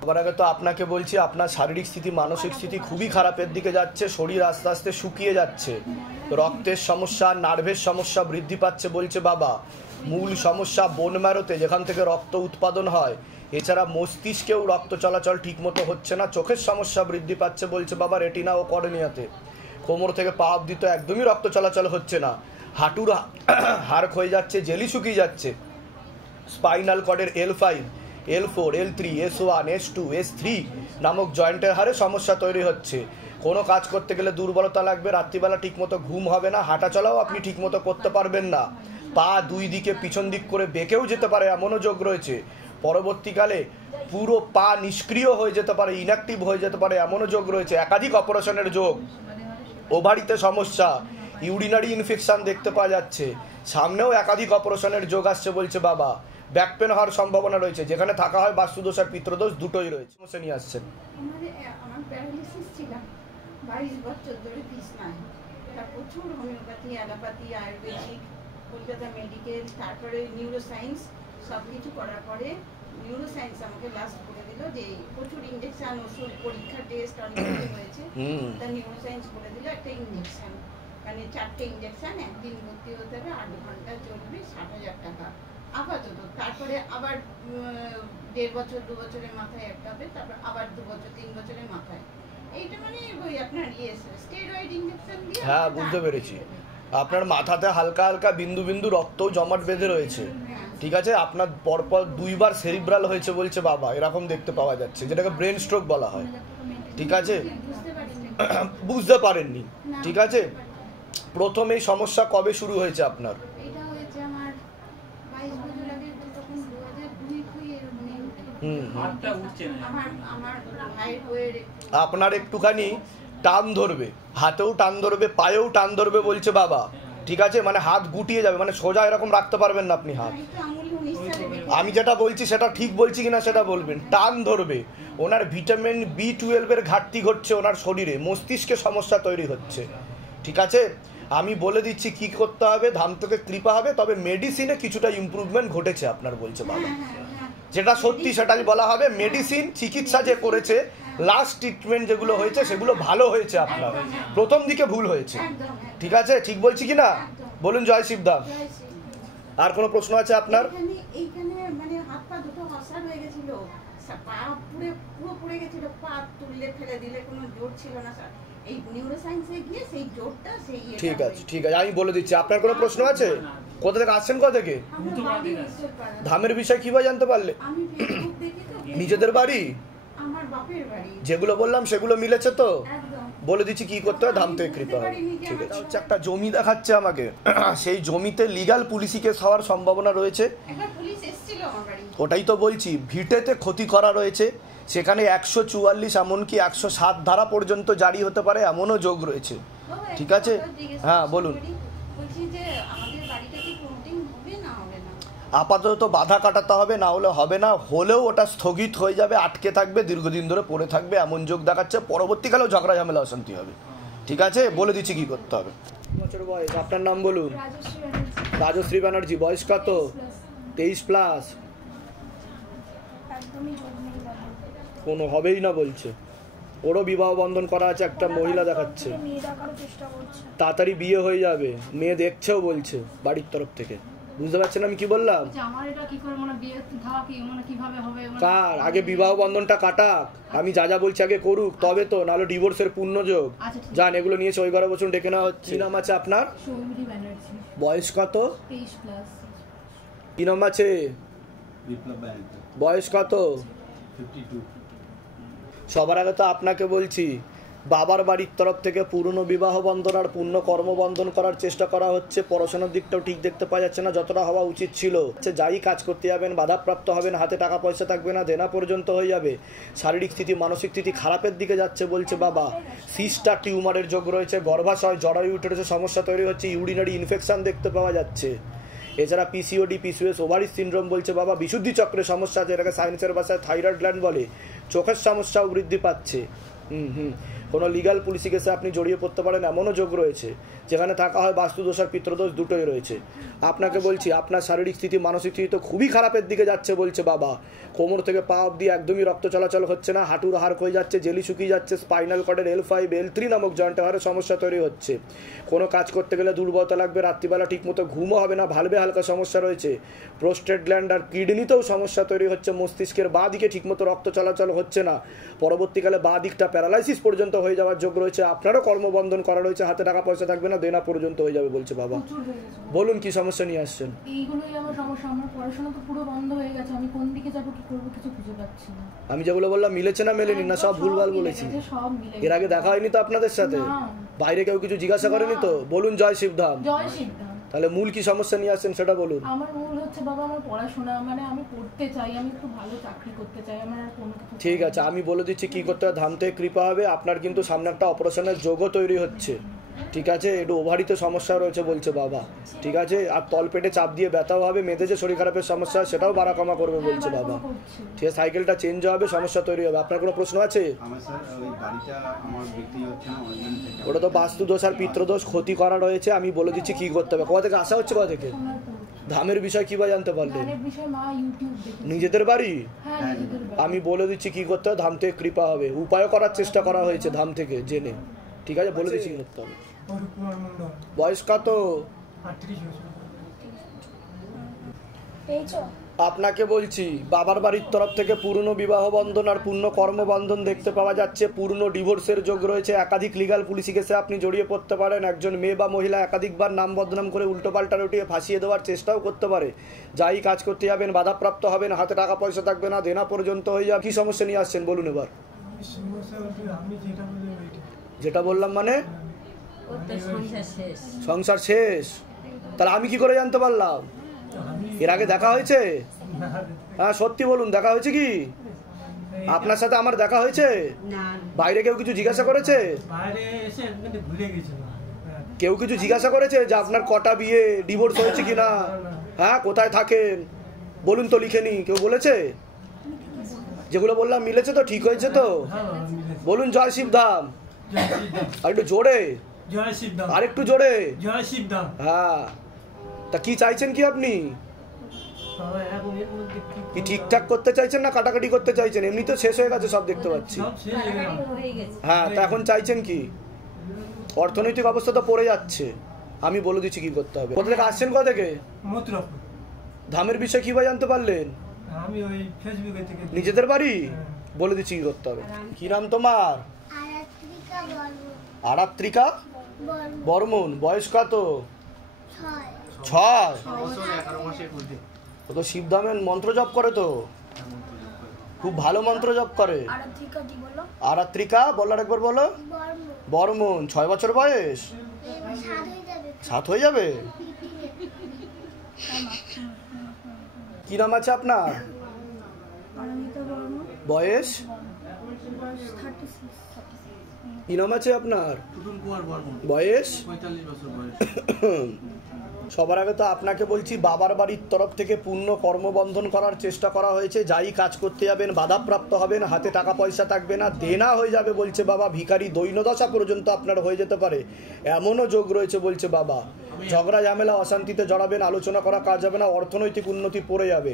সবার আগে তো আপনাকে বলছি আপনার শারীরিক স্থিতি, মানসিক স্থিতি খুবই খারাপের দিকে যাচ্ছে, শরীর আস্তে আস্তে শুকিয়ে যাচ্ছে, রক্তের সমস্যা, নার্ভের সমস্যা বৃদ্ধি পাচ্ছে বলছে বাবা। মূল সমস্যা বোন ম্যারোতে, যেখান থেকে রক্ত উৎপাদন হয়, এছাড়া মস্তিষ্কেও রক্ত চলাচল ঠিকমতো হচ্ছে না, চোখের সমস্যা বৃদ্ধি পাচ্ছে বলছে বাবা, রেটিনা ও কর্নিয়াতে। কোমর থেকে পা অবধি তো একদমই রক্ত চলাচল হচ্ছে না, হাঁটুর হাড় ক্ষয়ে যাচ্ছে, জেলি শুকিয়ে যাচ্ছে, spinal কর্ডের L5, L4, L3, S1, S2, S3 নামক জয়েন্টের হারে সমস্যা তৈরি হচ্ছে। কোনো কাজ করতে গেলে দুর্বলতা লাগবে, রাত্রিবেলা ঠিকমতো ঘুম হবে না, হাঁটা চলাও আপনি ঠিকমতো করতে পারবেন না, পা দুই দিকে পিছন দিক করে বেঁকেও যেতে পারে এমনও যোগ রয়েছে, পরবর্তীকালে পুরো পা নিষ্ক্রিয় হয়ে যেতে পারে, ইনঅ্যাক্টিভ হয়ে যেতে পারে এমনও যোগ রয়েছে, একাধিক অপারেশনের যোগ, ওভারিতে সমস্যা, ইউরিনারি ইনফেকশন দেখতে পাওয়া যাচ্ছে, সামনেও একাধিক অপারেশনের যোগ আসছে বলছে বাবা, ব্যাক পেন হওয়ার সম্ভাবনা রয়েছে, যেখানে থাকা হয় বাস্তুদোষ আর পিতৃদোষ দুটোই রয়েছে। সমস্যা নিয়ে আসছেন। আমার প্যারালিসিস ছিল 22 বছর ধরে, পিস নাই, প্রচুর homeopathy, allopathy, Ayurvedic, Kolkata medical, তারপরে নিউরোসায়েন্স সব কিছু করার পরে নিউরোসায়েন্স আমাকে লাস্ট বলে দিল যে প্রচুর ইঞ্জেকশন, ওষুধ, পরীক্ষা, টেস্ট অনেক কিছু হয়েছে, তা নিউরোসায়েন্স বলে দিল একটা ইঞ্জেকশন, মানে 4টে ইঞ্জেকশন, একদিন ভর্তি হতে হবে, 8 ঘন্টা চলবে, 60,000 টাকা আপাতত। তারপরে আবার 1.5 বছর 2 বছরের মাথায় একটা হবে, তারপর আবার 2 বছর 3 বছরের মাথায়। এইটা মানে ওই আপনার স্টেরয়েড ইঞ্জেকশন দিয়ে। হ্যাঁ, বুঝতে পেরেছি। আপনার মাথাতে হালকা হালকা বিন্দু বিন্দু রক্তও জমাট বেঁধে রয়েছে, ঠিক আছে, আপনার পরপর 2 বার সেরিব্রাল হয়েছে বলছে বাবা, এরকম দেখতে পাওয়া যাচ্ছে, যেটাকে ব্রেন স্ট্রোক বলা হয়, ঠিক আছে, বুঝতে পারেননি, ঠিক আছে। প্রথম এই সমস্যা কবে শুরু হয়েছে আপনার? এটা হয়েছে আমার 22 বছর আগে, তখন 2002 আমার ভাইয়ের বইয়ের আপনার একটুখানি টান ধরবে, হাতেও টান ধরবে, পায়েও টান ধরবে বলছে বাবা, ঠিক আছে, মানে হাত গুটিয়ে যাবে, মানে সোজা এরকম রাখতে পারবেন না আপনি হাত। আমি যেটা বলছি সেটা ঠিক বলছি কিনা সেটা বলবেন। টান ধরবে, ওনার ভিটামিন B12 এর ঘাটতি ঘটছে ওনার শরীরে, মস্তিষ্কে সমস্যা তৈরি হচ্ছে, ঠিক আছে। আমি বলে দিচ্ছি কি করতে হবে, ধাম থেকে কৃপা হবে, তবে মেডিসিনে কিছুটা ইমপ্রুভমেন্ট ঘটেছে আপনার বলছে বাবা, যেটা সত্যি সেটাই বলা হবে। মেডিসিন চিকিৎসা যে করেছে, লাস্ট ট্রিটমেন্ট যেগুলো হয়েছে সেগুলো ভালো হয়েছে আপনার, প্রথম দিকে ভুল হয়েছে, ঠিক আছে, ঠিক বলছি কি না? বলুন জয় শিবধাম। আর কোনো প্রশ্ন আছে আপনার? এইখানে মানে হাত পা দুটো অসার হয়ে গেছিল, পা পুরো পুড়ে গেছিল, পা তুললে ফেলে দিলে কোনো জোর ছিল না স্যার, এই নিউরোসায়েন্সে গিয়ে সেই জোরটা সেই। ঠিক আছে, ঠিক আছে, আমি বলে দিচ্ছি। আপনার কোনো প্রশ্ন আছে? কোথা থেকে আসছেন, কোথা থেকে? ধামের বিষয় কিভাবে জানতে পারলে? আমি ফেসবুক দেখি তো। নিজেদের বাড়ি? আমার বাপের বাড়ি। যেগুলো বললাম সেগুলো মিলেছে তো? একদম। বলে দিচ্ছি কি করতে হয়, ধাম থেকে কৃপা হবে, ঠিক আছে। হচ্ছে একটা জমি দেখাচ্ছে আমাকে, সেই জমিতে লিগ্যাল পুলিশি কেস হওয়ার সম্ভাবনা রয়েছে, একবার পুলিশ এসেছিল আমার বাড়ি। ওটাই তো বলছি, ভিটেতে ক্ষতি করা রয়েছে, সেখানে 144 এমনকি 107 ধারা পর্যন্ত জারি হতে পারে এমনও যোগ রয়েছে, ঠিক আছে। হ্যাঁ বলুন। বলছি যে আমাদের বাড়িটা কি প্রমোটিং হবে না হবে না? আপাতত বাধা কাটাতে হবে, না হলে হবে না, হলেও ওটা স্থগিত হয়ে যাবে, আটকে থাকবে, দীর্ঘদিন ধরে পড়ে থাকবে এমন যোগ দেখাচ্ছে, পরবর্তীকালেও ঝগড়া ঝামেলা অশান্তি হবে, ঠিক আছে। বলে দিচ্ছি কি করতে হবে। বছর বয়স? আপনার নাম বলুন। রাজশ্রী ব্যানার্জি। বয়স কত? 23+। কোনো হবেই না বলছে, ওরও বিবাহ বন্ধন করা আছে, একটা মহিলা দেখাচ্ছে, তাড়াতাড়ি বিয়ে হয়ে যাবে, মেয়ে দেখছেও বলছে বাড়ির তরফ থেকে। বুঝতে পারছেন আমি কি বললাম? কার আগে বিবাহ বন্ধনটা কাটাক, আমি যা যা বলছি আগে করুক, তবে তো, নাহলে ডিভোর্সের পূর্ণ যোগ। যান, এগুলো নিয়েছে ওই ঘরে বছর ডেকে নেওয়া হচ্ছে। কি নাম আছে আপনার? বয়স কত? 23+। কি নাম আছে? বয়স কত? 52। সবার আগে তো আপনাকে বলছি, বাবার বাড়ির তরফ থেকে পুরনো বিবাহ বন্ধন আর পূর্ণ কর্মবন্ধন করার চেষ্টা করা হচ্ছে। পড়াশোনার দিকটাও ঠিক দেখতে পাওয়া যাচ্ছে না, যতটা হওয়া উচিত ছিল। যাই কাজ করতে যাবেন বাধাপ্রাপ্ত হবেন, হাতে টাকা পয়সা থাকবে না, দেনা পর্যন্ত হয়ে যাবে। শারীরিক স্থিতি মানসিক স্থিতি খারাপের দিকে যাচ্ছে বলছে বাবা। সিস্টার টিউমারের যোগ রয়েছে, গর্ভাশয় জরায়ু ইউটেরাসে সমস্যা তৈরি হচ্ছে, ইউরিনারি ইনফেকশন দেখতে পাওয়া যাচ্ছে। এছাড়া পিসিওডি, পিসিওএস, ওভারি সিনড্রোম বলছে বাবা। বিশুদ্ধি চক্রের সমস্যা আছে, এটাকে সায়েন্সের ভাষায় থাইরয়েড গ্ল্যান্ড বলে। চোখের সমস্যাও বৃদ্ধি পাচ্ছে। কোনো লিগাল পুলিশি কেসে আপনি জড়িয়ে পড়তে পারেন এমনও যোগ রয়েছে, যেখানে থাকা হয় বাস্তুদোষ আর পিতৃদোষ দুটোই রয়েছে। আপনাকে বলছি আপনার শারীরিক স্থিতি মানসিক স্থিতি তো খুবই খারাপের দিকে যাচ্ছে বলছে বাবা। কোমর থেকে পা অবধি একদমই রক্ত চলাচল হচ্ছে না, হাঁটুর হাড় ক্ষয়ে যাচ্ছে, জেলি শুকিয়ে যাচ্ছে, স্পাইনাল কর্ডের L5, L3 নামক জয়েন্টে হাড়ের সমস্যা তৈরি হচ্ছে। কোনো কাজ করতে গেলে দুর্বলতা লাগবে, রাত্রিবেলা ঠিকমতো ঘুমও হবে না, ভালভে হালকা সমস্যা রয়েছে। প্রোস্টেট গ্ল্যান্ড আর কিডনিতেও সমস্যা তৈরি হচ্ছে, মস্তিষ্কের বাঁ দিকে ঠিকমতো রক্ত চলাচল হচ্ছে না, পরবর্তীকালে বাঁ দিকটা প্যারালাইসিস পর্যন্ত হয়ে যাওয়ার যোগ রয়েছে। আপনারও কর্মবন্ধন করা রয়েছে, হাতে টাকা পয়সা থাকবে না, দেনা পর্যন্ত হয়ে যাবে বলছে বাবা। বলুন কি সমস্যা নিয়ে আসছেন? এইগুলোই আমার সমস্যা। আমার পড়াশোনা তো পুরো বন্ধ হয়ে গেছে, আমি কোন দিকে যাব কি করব কিছু খুঁজে পাচ্ছি না। আমি যেগুলো বললাম মিলেছে না মেলেনি না সব ভুলভাল বলেছি? এর আগে দেখা হয়নি তো আপনাদের সাথে? বাইরে কেউ কিছু জিজ্ঞাসা করেনি তো? বলুন জয় শিবধাম। জয় শিবধাম। তাহলে মূল কি সমস্যা নিয়ে আসছেন সেটা বলুন। আমার মূল হচ্ছে বাবা আমার পড়াশোনা, মানে আমি পড়তে চাই, আমি একটু ভালো চাকরি করতে চাই, আমার আর কোনো কিছু। ঠিক আছে, আমি বলে দিচ্ছি কি করতে হবে। ধাম থেকে কৃপা হবে। আপনার কিন্তু সামনে একটা অপারেশনের যোগও তৈরি হচ্ছে, ঠিক আছে? একটু ওভারিতে সমস্যা রয়েছে বলছে বাবা, ঠিক আছে? আর তলপেটে চাপ দিয়ে ব্যথাও হবে, মেয়েদের যে শরীর খারাপের সমস্যা সেটাও বাড়া কমা করবে বলছে বাবা, ঠিক আছে? সাইকেলটা চেঞ্জ হবে, সমস্যা তৈরি হবে। আপনার কোনো প্রশ্ন আছে? ওটা তো বাস্তুদোষ আর পিতৃদোষ ক্ষতি করা রয়েছে। আমি বলে দিচ্ছি কি করতে হবে। কোথা থেকে আসা হচ্ছে? কোথা থেকে? ধামের বিষয় কি বা জানতে পারলেন? নিজেদের বাড়ি? আমি বলে দিচ্ছি কি করতে হবে। ধাম থেকে কৃপা হবে, উপায় করার চেষ্টা করা হয়েছে ধাম থেকে জেনে, ঠিক আছে? বলে দিচ্ছি কি করতে হবে। বয়স কত? আপনাকে বলছি বাবার বাড়ির তরফ থেকে পূর্ণ বিবাহ বন্ধন আর পূর্ণ কর্মবন্ধন দেখতে পাওয়া যাচ্ছে। পূর্ণ ডিভোর্সের যোগ রয়েছে। একাধিক লিগাল পুলিশি কেসে আপনি জড়িয়ে পড়তে পারেন। একজন মেয়ে বা মহিলা একাধিকবার নাম বদনাম করে উল্টোপাল্টা রটিয়ে ফাঁসিয়ে দেওয়ার চেষ্টাও করতে পারে। যাই কাজ করতে যাবেন বাধাপ্রাপ্ত হবেন, হাতে টাকা পয়সা থাকবে না, দেনা পর্যন্ত হয়ে যাবে। কি সমস্যা নিয়ে আসছেন বলুন এবার। যেটা বললাম মানে সংসার শেষ। তাহলে আমি কি করে জানতে পারলাম? এর আগে দেখা হয়েছে? হ্যাঁ সত্যি বলুন, দেখা হয়েছে কি আপনার সাথে? আমার দেখা হয়েছে? বাইরে কেউ কিছু জিজ্ঞাসা করেছে? কেউ কিছু জিজ্ঞাসা করেছে যে আপনার কটা বিয়ে, ডিভোর্স হয়েছে কিনা, হ্যাঁ কোথায় থাকেন বলুন তো, লিখে নি? কেউ বলেছে? যেগুলো বললাম মিলেছে তো? ঠিক হয়েছে তো? বলুন জয় শিবধাম। আর একটু জোরে, আর একটু জোরে। হ্যাঁ, তা কি চাইছেন কি আপনি? কি ঠিকঠাক করতে চাইছেন না কাটাকাটি করতে চাইছেন? এমনি তো শেষ হয়ে গেছে সব দেখতে পাচ্ছি। হ্যাঁ, তা এখন চাইছেন কি? অর্থনৈতিক অবস্থা তো পড়ে যাচ্ছে। আমি বলে দিচ্ছি কি করতে হবে। কোথা থেকে আসছেন? কোথা থেকে? ধামের বিষয় কি ভাই জানতে পারলেন? নিজেদের বাড়ি? বলে দিচ্ছি কি করতে হবে। কি নাম তোমার? আরাত্রিকা বর্মন। বয়স কত? 6। ও তো শিবধামের মন্ত্র জপ করে তো, খুব ভালো মন্ত্র জপ করে। আরাত্রিকা বলার একবার বলো। বর্মন। 6 বছর বয়স? 7 হয়ে যাবে। কি নাম আছে আপনার? বয়স? কি নাম আছে আপনার? বয়স? সবার আগে তো আপনাকে বলছি বাবার বাড়ির তরফ থেকে পূর্ণ কর্মবন্ধন করার চেষ্টা করা হয়েছে। যাই কাজ করতে যাবেন বাধাপ্রাপ্ত হবেন, হাতে টাকা পয়সা থাকবে না, দেনা হয়ে যাবে বলছে বাবা। ভিখারি দৈন্যদশা পর্যন্ত আপনার হয়ে যেতে পারে এমনও যোগ রয়েছে বলছে বাবা। ঝগড়া ঝামেলা অশান্তিতে জড়াবেন, আলোচনা করা কাজ হবে না, অর্থনৈতিক উন্নতি পড়ে যাবে।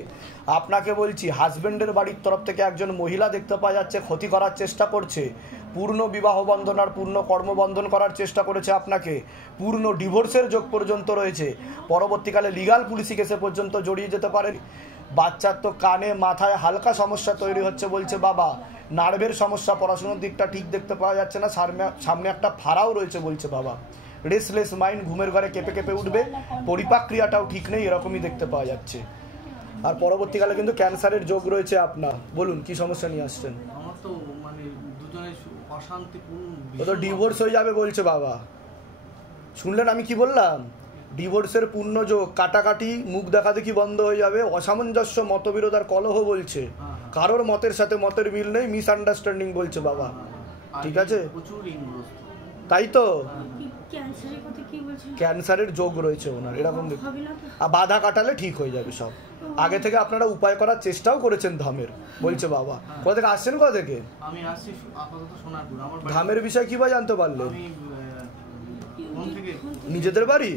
আপনাকে বলছি হাজবেন্ডের বাড়ির তরফ থেকে একজন মহিলা দেখতে পাওয়া যাচ্ছে, ক্ষতি করার চেষ্টা করছে। পূর্ণ বিবাহ বন্ধন আর পূর্ণ কর্মবন্ধন করার চেষ্টা করেছে আপনাকে। পূর্ণ ডিভোর্সের যোগ পর্যন্ত রয়েছে। পরবর্তীকালে লিগাল পুলিশি কেসে পর্যন্ত জড়িয়ে যেতে পারেন। বাচ্চার তো কানে মাথায় হালকা সমস্যা তৈরি হচ্ছে বলছে বাবা। নার্ভের সমস্যা, পড়াশোনার দিকটা ঠিক দেখতে পাওয়া যাচ্ছে না, সামনে একটা ফাড়াও রয়েছে বলছে বাবা। রেস্টলেস মাইন্ড, ঘুমের ঘরে কেঁপে কেঁপে উঠবে, পরিপাক ক্রিয়াটাও ঠিক নেই, এরকমই দেখতে পাওয়া যাচ্ছে। আর পরবর্তীকালে কিন্তু ক্যান্সারের যোগ রয়েছে আপনার। বলুন কি সমস্যা নিয়ে আসছেন? আমার তো মানে দুজনে অশান্তিপূর্ণ, ও তো ডিভোর্স হয়ে যাবে বলছে বাবা। শুনলেন আমি কি বললাম? ডিভোর্সের পূর্ণ যোগ, কাটাকাটি, মুখ দেখা দেখি বন্ধ হয়ে যাবে, অসামঞ্জস্য, মতবিরোধ আর কলহ বলছে, কারোর মতের সাথে মতের মিল নেই, মিসআন্ডারস্ট্যান্ডিং বলছে বাবা। ঠিক আছে, তাই তো ক্যান্সারের যোগ রয়েছে ওনার, এরকম বাধা কাটালে ঠিক হয়ে যাবে সব। আগে থেকে আপনারা উপায় করার চেষ্টাও করেছেন ধামের, বলছে বাবা। কোথা থেকে আসছেন? কোথা থেকে? আমি আসছি আপাতত সোনারপুর। আমার ধামের বিষয় কি বা জানতে পারলেন? নিজেদের বাড়ি?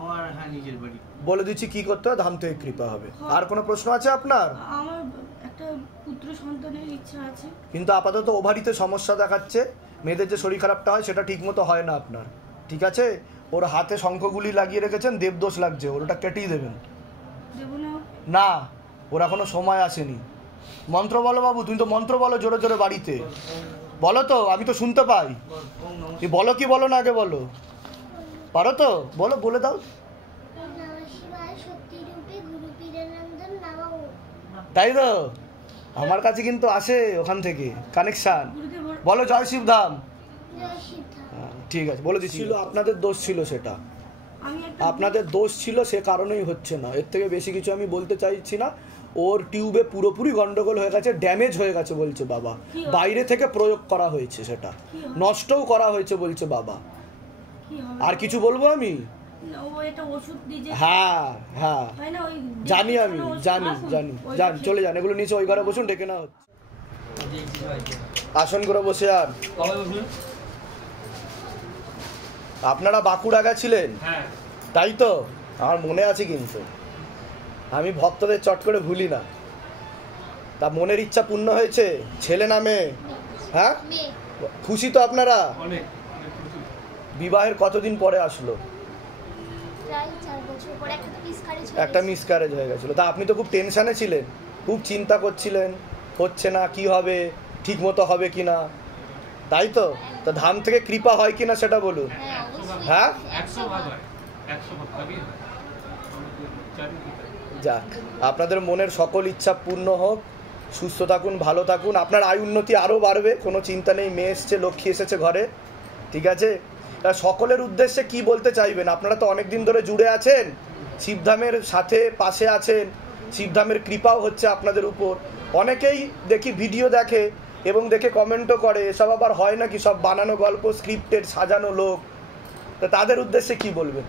আমার, হ্যাঁ নিজের বাড়ি। বলে দিচ্ছি কি করতে হয়, ধাম থেকে কৃপা হবে। আর কোনো প্রশ্ন আছে আপনার? আমার একটা পুত্র সন্তানের ইচ্ছা আছে, কিন্তু আপাতত ওভারিতে সমস্যা দেখাচ্ছে, মেয়েদের যে শরীর খারাপটা হয় সেটা ঠিক মতো হয় না আপনার। ঠিক আছে, ওর হাতে শঙ্খগুলি লাগিয়ে রেখেছেন, দেবদোষ লাগছে, ওটা কেটেই দেবেন। না, ওর এখনো সময় আসেনি। মন্ত্র বলো বাবু, তুমি তো মন্ত্র বলো জোরে জোরে বাড়িতে, বলো তো, আমি তো শুনতে পাই। তুমি বলো কি বলো না, আগে বলো। পারো তো? বলো, বলে দাও। তাই তো, আমার কাছে কিন্তু আসে ওখান থেকে কানেকশন। বলো জয় শিবধাম। ঠিক আছে, বলে দিচ্ছি। আপনাদের দোষ ছিল, সেটা আপনাদের দোষ ছিল, সে কারণেই হচ্ছে না। এর থেকে বেশি কিছু আমি বলতে চাইছি না। ওর টিউবে পুরোপুরি গন্ডগোল হয়ে গেছে, ড্যামেজ হয়ে গেছে বলছে বাবা। বাইরে থেকে প্রয়োগ করা হয়েছে, সেটা নষ্টও করা হয়েছে বলছে বাবা। আর কিছু বলবো আমি? হ্যাঁ হ্যাঁ জানি, আমি জানি জানি যান, চলে যান, এগুলো নিচে ওই ঘরে বসুন, ডেকে না হচ্ছে। আসন করে বসে। আর আপনারা বাঁকুড়া গেছিলেন, তাই তো? আমার মনে আছে, কিন্তু আমি ভক্তদের চট করে ভুলি না। তা মনের ইচ্ছা পূর্ণ হয়েছে? ছেলে না মেয়ে? হ্যাঁ, খুশি তো আপনারা? বিবাহের কতদিন পরে আসলো? একটা মিসক্যারেজ হয়ে গেছিল। তা আপনি তো খুব টেনশনে ছিলেন, খুব চিন্তা করছিলেন, হচ্ছে না, কি হবে, ঠিক মতো হবে কিনা, তাই তো? তা ধাম থেকে কৃপা হয় কিনা সেটা বলুন। হ্যাঁ, যাক, আপনাদের মনের সকল ইচ্ছা পূর্ণ হোক, সুস্থ থাকুন, ভালো থাকুন, আপনার আয় উন্নতি আরও বাড়বে, কোনো চিন্তা নেই। মেয়ে এসছে, লক্ষ্মী এসেছে ঘরে, ঠিক আছে? সকলের উদ্দেশ্যে কি বলতে চাইবেন? আপনারা তো অনেক দিন ধরে জুড়ে আছেন, শিবধামের সাথে পাশে আছেন, শিবধামের কৃপাও হচ্ছে আপনাদের উপর। অনেকেই দেখি ভিডিও দেখে এবং দেখে কমেন্টও করে, এসব আবার হয় নাকি, সব বানানো গল্প, স্ক্রিপ্টেড, সাজানো লোক। তা তাদের উদ্দেশ্যে কি বলবেন?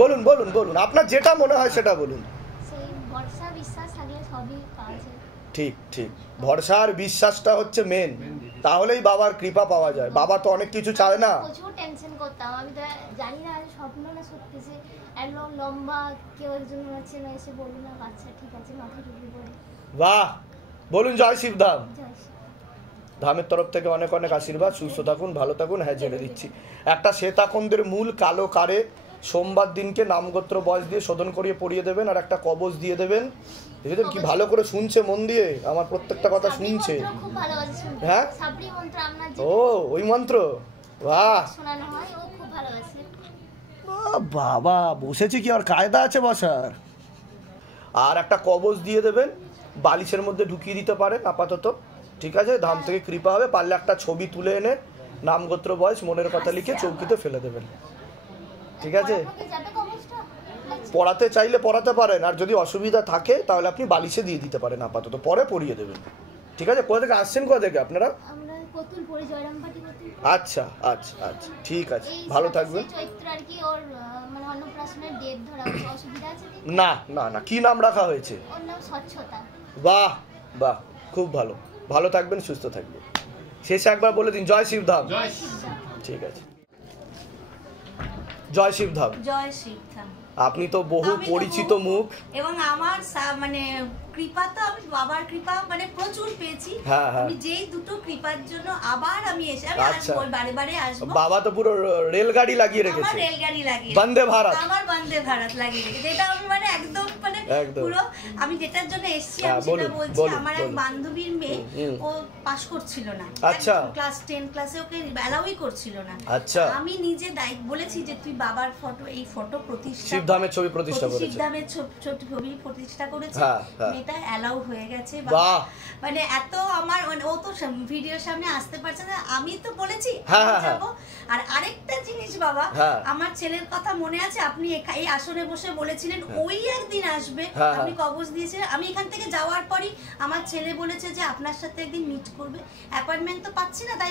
বলুন বলুন বলুন, আপনার যেটা মনে হয় সেটা বলুন। ঠিক ঠিক, ভরসা আর বিশ্বাসটা হচ্ছে মেন, তাহলেই বাবার কৃপা পাওয়া যায়। বাবা তো অনেক কিছু চায় না। প্রচুর টেনশন করতাম, আমি তো জানি না স্বপ্ন না সত্যি, যে একদম লম্বা কেউ একজন আছে না, এসে বলুন না আচ্ছা ঠিক আছে, মাথা টুকরি পড়ে। বাহ, বলুন জয় শিবধাম। ধামের তরফ থেকে অনেক অনেক আশীর্বাদ, সুস্থ থাকুন, ভালো থাকুন। হ্যাঁ, জেনে দিচ্ছি, একটা শ্বেতাকুণ্ডের মূল কালো কারে সোমবার দিনকে নামগোত্র বয়স দিয়ে শোধন করিয়ে পড়িয়ে দেবেন, আর একটা কবচ দিয়ে দেবেন। দেখেছেন কি ভালো করে শুনছে, মন দিয়ে আমার প্রত্যেকটা কথা শুনছে। হ্যাঁ, ও ওই মন্ত্র, বাহ বাবা, বসেছি কি আর কায়দা আছে বসার। আর একটা কবচ দিয়ে দেবেন, বালিশের মধ্যে ঢুকিয়ে দিতে পারেন আপাতত, ঠিক আছে? ধাম থেকে কৃপা হবে। পারলে একটা ছবি তুলে এনে নামগোত্র বয়স মনের কথা লিখে চৌকিতে ফেলে দেবেন, ঠিক আছে? পড়াতে চাইলে পড়াতে পারেন, আর যদি অসুবিধা থাকে তাহলে আপনি বালিশে দিয়ে দিতে পারেন আপাতত, পরে পড়িয়ে দেবেন, ঠিক আছে? কোথা থেকে আসছেন, কোথা থেকে আপনারা? আচ্ছা আচ্ছা আচ্ছা, ঠিক আছে, ভালো থাকবেন। না না না, কি নাম রাখা হয়েছে? বাহ বাহ, খুব ভালো, ভালো থাকবেন, সুস্থ থাকবেন। শেষে একবার বলে দিন জয় শিবধাম। ঠিক আছে, জয় শিবধাম। জয় শিবধাম। আপনি তো বহু পরিচিত মুখ, এবং আমার মানে কৃপা তো আমি বাবার কৃপা মানে প্রচুর পেয়েছি। আমি যেই দুটো কৃপার জন্য আবার আমি এসে আমি আসবো, বারে বারে আসবো। বাবা তো পুরো রেলগাড়ি লাগিয়ে রেখেছে, আমার রেলগাড়ি লাগিয়ে, বন্দে ভারত, আমার বন্দে ভারত লাগিয়ে রেখেছে। এটা আমি মানে একদম মানে পুরো আমি যেটার জন্য এসেছি আমি সেটা বলছি। আমার এক বান্ধবীর মেয়ে, ও পাস করছিল না, আচ্ছা, ক্লাস 10 ক্লাসে, ওকে অ্যালাউই করছিল না। আচ্ছা, আমি নিজে দায়িত্ব বলেছি যে তুই বাবার ফটো, এই ফটো প্রতিষ্ঠা শিবধামের ছবি প্রতিষ্ঠা করেছে, শিবধামের ছবি প্রতিষ্ঠা করেছে, এটা অ্যালাউ হয়ে গেছে। বাহ, মানে এত আমার, ও তো ভিডিওর সামনে আসতে পারছে না, আমি তো বলেছি যাবো। আর আরেকটা জিনিস বাবা, আমার ছেলের কথা মনে আছে, আপনি এই আসনে বসে বলেছিলেন ওই একদিন আসবে, আপনি কবজ দিয়েছিলেন। আমি এখান থেকে যাওয়ার পরই আমার ছেলে বলেছে যে আপনার সাথে একদিন মিট করবে, অ্যাপয়েন্টমেন্ট তো পাচ্ছি না, তাই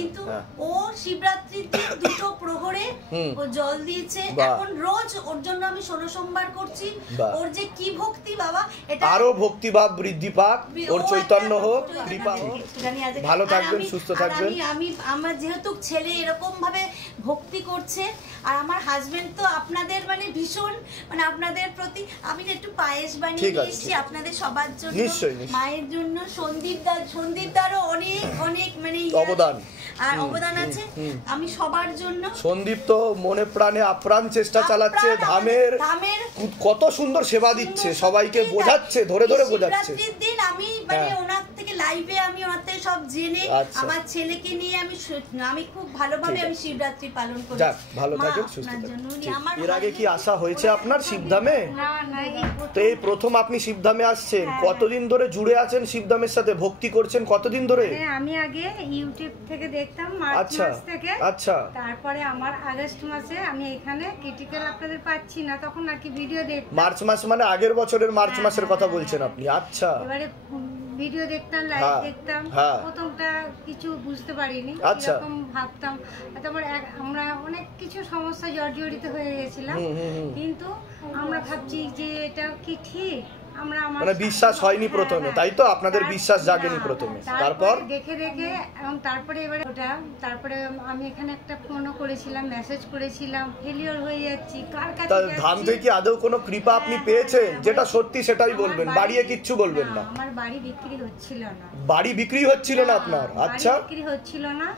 কিন্তু ও শিবরাত্রির দিন 2টো প্রহরে ও জল দিয়েছে। এখন রোজ ওর জন্য আমি 16 সোমবার করছি। ওর যে কি ভক্তি বাবা, এটা আরো ভক্তিভাব বৃদ্ধি পাক, ওর চৈতন্য হোক, কৃপা হোক, ভালো থাকবেন, সুস্থ থাকবেন। আমি আমার যেহেতু ছেলে এরকম ভাবে ভক্তি করছে, আর আমার হাজবেন্ড তো আপনাদের মানে ভীষণ, মানে আপনাদের প্রতি আমি একটু পায়েস বানিয়ে এসেছি আপনাদের সবার জন্য, মায়ের জন্য। সন্দীপদারও অনেক অনেক মানে অবদান আছে, আমি সবার জন্য। সন্দীপ তো মনে প্রাণে আপ্রাণ চেষ্টা চালাচ্ছে, ধামের কত সুন্দর সেবা দিচ্ছে, সবাইকে বোঝাচ্ছে, ধরে ধরে বোঝাচ্ছে। শিবরাত্রির দিন আমি মানে ওনার থেকে লাইভে আমি ওনার থেকে সব জেনে আমার ছেলেকে নিয়ে আমি খুব ভালোভাবে আমি শিবরাত্রি পালন করি। ভালো থাকেন, সুস্থ থাকেন। এর আগে কি আসা হয়েছে আপনার শিবধামে? তো এই প্রথম আপনি শিবধামে আসছেন, কতদিন ধরে জুড়ে আছেন শিবধামের সাথে, ভক্তি করছেন কতদিন ধরে? আমি আগে ইউটিউব থেকে দেখতাম, মার্চ মাস থেকে। তারপরে আমার আগস্ট মাসে আমি এখানে ক্রিটিক্যাল আপনাদের পাচ্ছি না, তখন আর কি ভিডিও দেখতাম। মার্চ মাস মানে আগের বছরের মার্চ মাসের কথা বলছেন আপনি? আচ্ছা, এবারে ভিডিও দেখতাম, লাইভ দেখতাম, প্রথমটা কিছু বুঝতে পারিনি, এরকম ভাবতাম। তারপর আমরা অনেক কিছু সমস্যা জর্জরিত হয়ে গেছিলাম, কিন্তু আমরা ভাবছি যে এটা কি ঠিক, মানে বিশ্বাস হয়নি প্রথমে, তাই তো? আপনাদের বিশ্বাস জাগেনি প্রথমে, তারপর দেখে এবং তারপরে এবারে তারপরে আমি এখানে একটা ফোনও করেছিলাম, মেসেজ করেছিলাম, ফেলিওর হয়ে যাচ্ছি, কার কাছে যাচ্ছি। ধাম থেকে কি আদৌ কোনো কৃপা আপনি পেয়েছেন? যেটা সত্যি সেটাই বলবেন, বাড়িয়ে কিচ্ছু বলবেন না। আমার বাড়ি বিক্রি হচ্ছিল না। বাড়ি বিক্রি হচ্ছিল না আপনার? আচ্ছা, বিক্রি হচ্ছিল না।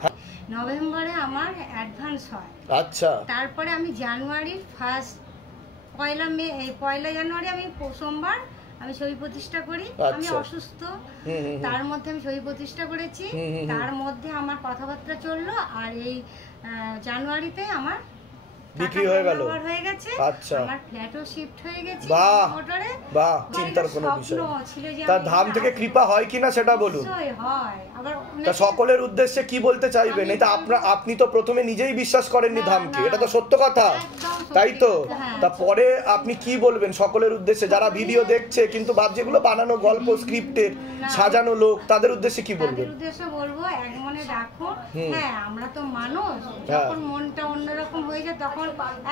নভেম্বরে আমার অ্যাডভান্স হয়। আচ্ছা, তারপরে আমি জানুয়ারির ফার্স্ট পয়লা জানুয়ারি আমি সোমবার আমি ছবি প্রতিষ্ঠা করি। আমি অসুস্থ, তার মধ্যে আমি ছবি প্রতিষ্ঠা করেছি, তার মধ্যে আমার কথাবার্তা চললো, আর এই জানুয়ারিতে আমার বিক্রি হয়ে গেল, হয়ে গেছে। আচ্ছা, আমার ফ্ল্যাটও শিফট হয়ে গেছে মোটরে। বাহ, চিন্তার কোনো বিষয় না। তা ধাম থেকে কৃপা হয় কিনা সেটা বলুন। হয়। আবার তা সকলের উদ্দেশ্যে কি বলতে চাইবেন? এটা আপনি তো প্রথমে নিজেই বিশ্বাস করেননি ধামকে, এটা তো সত্য কথা, তাই তো? তা পরে আপনি কি বলবেন সকলের উদ্দেশ্যে, যারা ভিডিও দেখছে কিন্তু যেগুলো বানানো গল্প স্ক্রিপ্টের সাজানো লোক, তাদের উদ্দেশ্যে কি বলবেন? তাদের উদ্দেশ্যে বলবো, এক মনে রাখো, হ্যাঁ আমরা তো মানুষ, যখন মনটা অন্যরকম হয়ে যায় তখন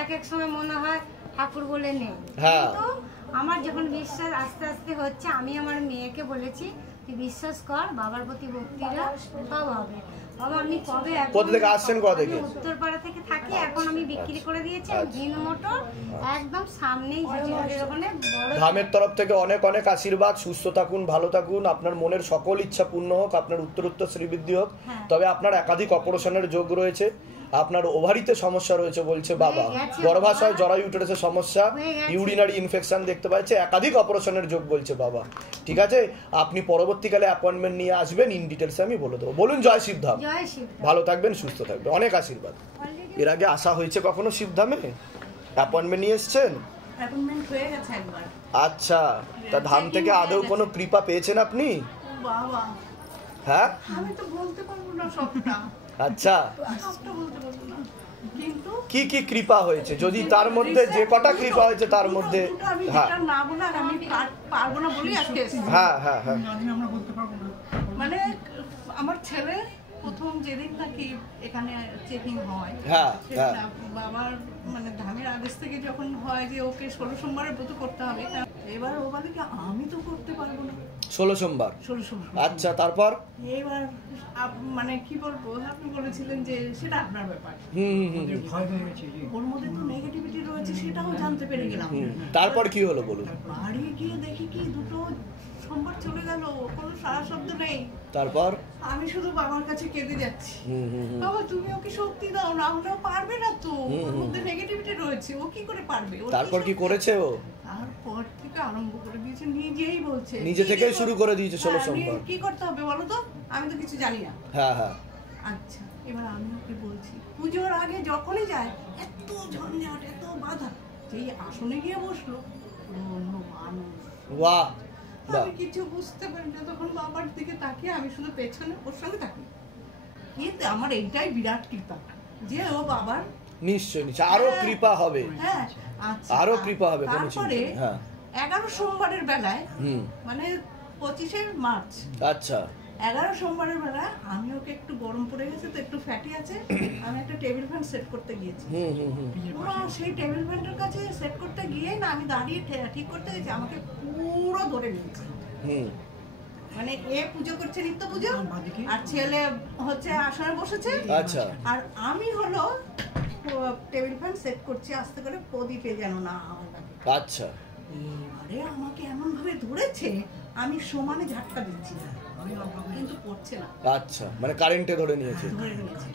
এক এক সময় মনে হয় ঠাকুর বলে নেই, কিন্তু আমার যখন বিশ্বাস আস্তে আস্তে হচ্ছে, আমি আমার মেয়েকে বলেছি তুই বিশ্বাস কর, বাবার প্রতি ভক্তিটা সব হবে। বাবা আমি কবে উত্তরপাড়া থেকে থাকি, এখন আমি বিক্রি করে দিয়েছি জিন মোটর একদম সামনেই ওখানে। ধামের তরফ থেকে অনেক অনেক আশীর্বাদ, সুস্থ থাকুন, ভালো থাকুন, আপনার মনের সকল ইচ্ছা পূর্ণ হোক, আপনার উত্তরোত্তর শ্রীবৃদ্ধি হোক। তবে আপনার একাধিক অপারেশনের যোগ রয়েছে, আপনার ওভারিতে সমস্যা রয়েছে বলছে বাবা, গর্ভাশয় জরায়ু ইউটেরাসের সমস্যা, ইউরিনারি ইনফেকশন দেখতে পাচ্ছে, একাধিক অপারেশনের যোগ বলছে বাবা। ঠিক আছে, আপনি পরবর্তীকালে অ্যাপয়েন্টমেন্ট নিয়ে আসবেন, ইন ডিটেলসে আমি বলে দেবো। বলুন জয় শিবধাম। ভালো থাকবেন, সুস্থ থাকবেন, অনেক আশীর্বাদ। এর আগে আসা হয়েছে কখনো শিবধামে? অ্যাপয়েন্টমেন্ট নিয়ে এসছেন? অ্যাপয়েন্টমেন্ট হয়ে গেছে একবার। আচ্ছা, তা ধাম থেকে আদৌ কোনো কৃপা পেয়েছেন আপনি? বাবা, হ্যাঁ আমি তো বলতে পারবো না সবটা। আচ্ছা, সবটা বলতে পারবো না, কিন্তু কি কি কৃপা হয়েছে, যদি তার মধ্যে যে কটা কৃপা হয়েছে তার মধ্যে? হ্যাঁ, না বলে আমি পারবো না বলি আজকে। হ্যাঁ হ্যাঁ হ্যাঁ, আমরা বলতে পারবো না। মানে আমার ছেলে প্রথম যেদিন নাকি এখানে চেকিং হয়, বাবার মানে ধামের আদেশ থেকে যখন হয় যে ওকে 16 সোমবারের ব্রত করতে হবে, এবার ও বলে কি আমি তো করতে পারবো না 16 সোমবার। আচ্ছা, তারপর এবার মানে কি বলবো, আপনি বলেছিলেন যে সেটা আপনার ব্যাপার, ওর মধ্যে তো নেগেটিভিটি রয়েছে সেটাও জানতে পেরে গেলাম। তারপর কি হলো বলুন? বাড়ি গিয়ে দেখি কি 2টো সোমবার চলে গেল, কোনো সারা শব্দ নেই। তারপর আমি শুধু বাবার কাছে কেঁদে যাচ্ছি, বাবা তুমি ওকে শক্তি দাও, না হলেও পারবে না তো, ওর মধ্যে নেগেটিভিটি রয়েছে, ও কি করে পারবে? তারপর কি করেছে ও? তারপর থেকে আরম্ভ করে দিয়েছে, নিজেই বলছে, নিজে থেকেই শুরু করে দিয়েছে 16 সোমবার। কি করতে হবে বলো তো, আমি তো কিছু জানি না। হ্যাঁ হ্যাঁ, আচ্ছা, এবার আমি ওকে বলছি পুজোর আগে যখনই যায় এত ঝঞ্ঝাট, এত বাধা, যেই আসনে গিয়ে বসলো অন্য মানুষ। বাহ, আমি কিছু বুঝতে পারি না, তখন বাবার দিকে তাকিয়ে আমি শুধু পেছনে ওর সঙ্গে তাকি। কিন্তু আমার এইটাই বিরাট কৃপা যে ও বাবার নিশ্চয় নিশ্চয় আরো কৃপা হবে। হ্যাঁ, আচ্ছা, আরো কৃপা হবে। তারপরে 11 সোমবারের বেলায়, মানে 25 মার্চ, আচ্ছা 11 সোমবারের বেলা আমি ওকে একটু গরম পড়ে গেছে তো একটু ফ্যাটি আছে, আমি একটা টেবিল ফ্যান সেট করতে গিয়েছি। সেই টেবিল ফ্যানটার কাছে সেট করতে গিয়ে না আমি দাঁড়িয়ে ঠিক করতে গেছি, আমাকে পুরো ধরে নিয়েছে। মানে এ পুজো করছে নিত্য পুজো, আর ছেলে হচ্ছে আসনে বসেছে, আচ্ছা, আর আমি হলো টেবিল ফ্যান সেট করছি আস্তে করে প্রদীপে যেন না আমার লাগে। আচ্ছা, আরে আমাকে এমন ভাবে ধরেছে আমি সমানে ঝাটকা দিচ্ছি কিন্তু পড়ছে না। আচ্ছা, মানে কারেন্টে ধরে নিয়েছে।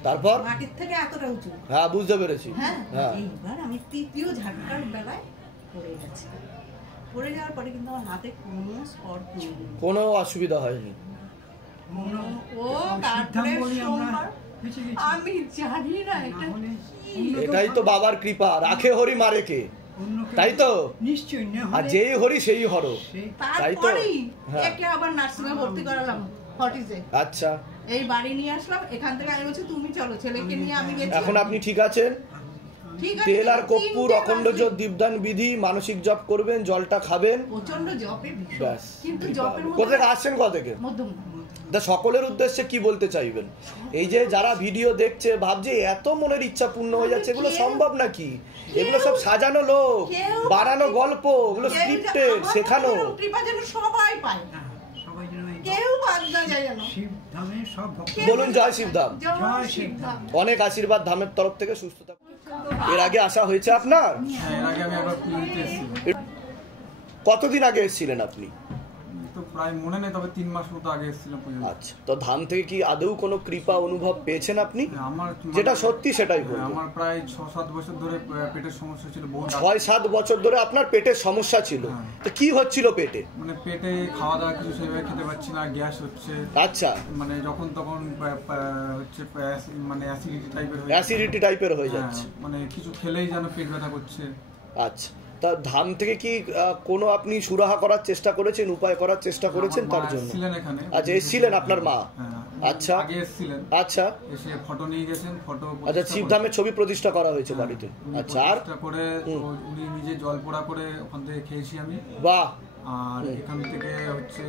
তারপর মাটির থেকে এতটা উঁচু। হ্যাঁ, বুঝতে পেরেছি। হ্যাঁ, এইবার আমি তৃতীয় ঝাটকার বেলায় পড়ে গেছি। পড়ে যাওয়ার পরে কিন্তু আমার হাতে কোনো স্পট নেই, কোনো অসুবিধা হয়নি। ও তারপরে সোমবার আমি জানি না এটাই তো বাবার কৃপা, রাখে হরি মারে কে, তাই তো? নিশ্চয়ই, আর যেই হরি সেই হর, তাই তো? একে আবার নার্সিংয়ে ভর্তি করালাম ফর্টিজে। আচ্ছা, এই বাড়ি নিয়ে আসলাম, এখান থেকে আমি বলছি তুমি চলো, ছেলেকে নিয়ে আমি গেছি। এখন আপনি ঠিক আছেন? তেল আর কর্পূর অখণ্ড জপ দীপদান বিধি, মানসিক জপ করবেন, জলটা খাবেন, প্রচন্ড জপে ব্যাস। কিন্তু জপের মধ্যে কোথা থেকে আসছেন, কোথা থেকে? সকলের উদ্দেশ্যে কি বলতে চাইবেন? এই যে যারা ভিডিও দেখছে ভাবছে এত মনের ইচ্ছা পূর্ণ হয়ে যাচ্ছে, এগুলো সম্ভব নাকি? এগুলো সব সাজানো লোক, বানানো গল্প, এগুলো স্ক্রিপ্টেড, শেখানো। কৃপা যেন সবাই পায়, কেউ বাদ না যায় যেন। বলুন জয় শিবধাম। অনেক আশীর্বাদ ধামের তরফ থেকে, সুস্থ থাকুন। এর আগে আসা হয়েছে আপনার? কতদিন আগে এসেছিলেন আপনি? প্রায় মনে নেই, তবে 3 মাস মতো আগে এসেছিলাম। আচ্ছা, তো ধাম থেকে কি আদৌ কোনো কৃপা অনুভব পেয়েছেন আপনি? আমার যেটা সত্যি সেটাই বলুন। আমার প্রায় 6-7 বছর ধরে পেটের সমস্যা ছিল। 6-7 বছর ধরে আপনার পেটের সমস্যা ছিল? তো কি হচ্ছিল পেটে? মানে পেটে খাওয়া দাওয়া কিছু সেভাবে খেতে পারছি না, গ্যাস হচ্ছে। আচ্ছা, মানে যখন তখন হচ্ছে মানে অ্যাসিডিটি টাইপের হয়ে যাচ্ছে, মানে কিছু খেলেই যেন পেট ব্যথা করছে। আচ্ছা, তা ধাম থেকে কি কোনো আপনি সুরাহা করার চেষ্টা করেছেন, উপায় করার চেষ্টা করেছেন তার জন্য? আচ্ছা, এসেছিলেন আপনার মা? আচ্ছা, আগে এসেছিলেন। আচ্ছা, এসে ফটো নিয়ে গেছেন, ফটো। আচ্ছা, শিবধামের ছবি প্রতিষ্ঠা করা হয়েছে বাড়িতে। আচ্ছা, আর করে উনি নিজে জল পোড়া করে ওখান থেকে খেয়েছি আমি। বাহ। আর এখান থেকে হচ্ছে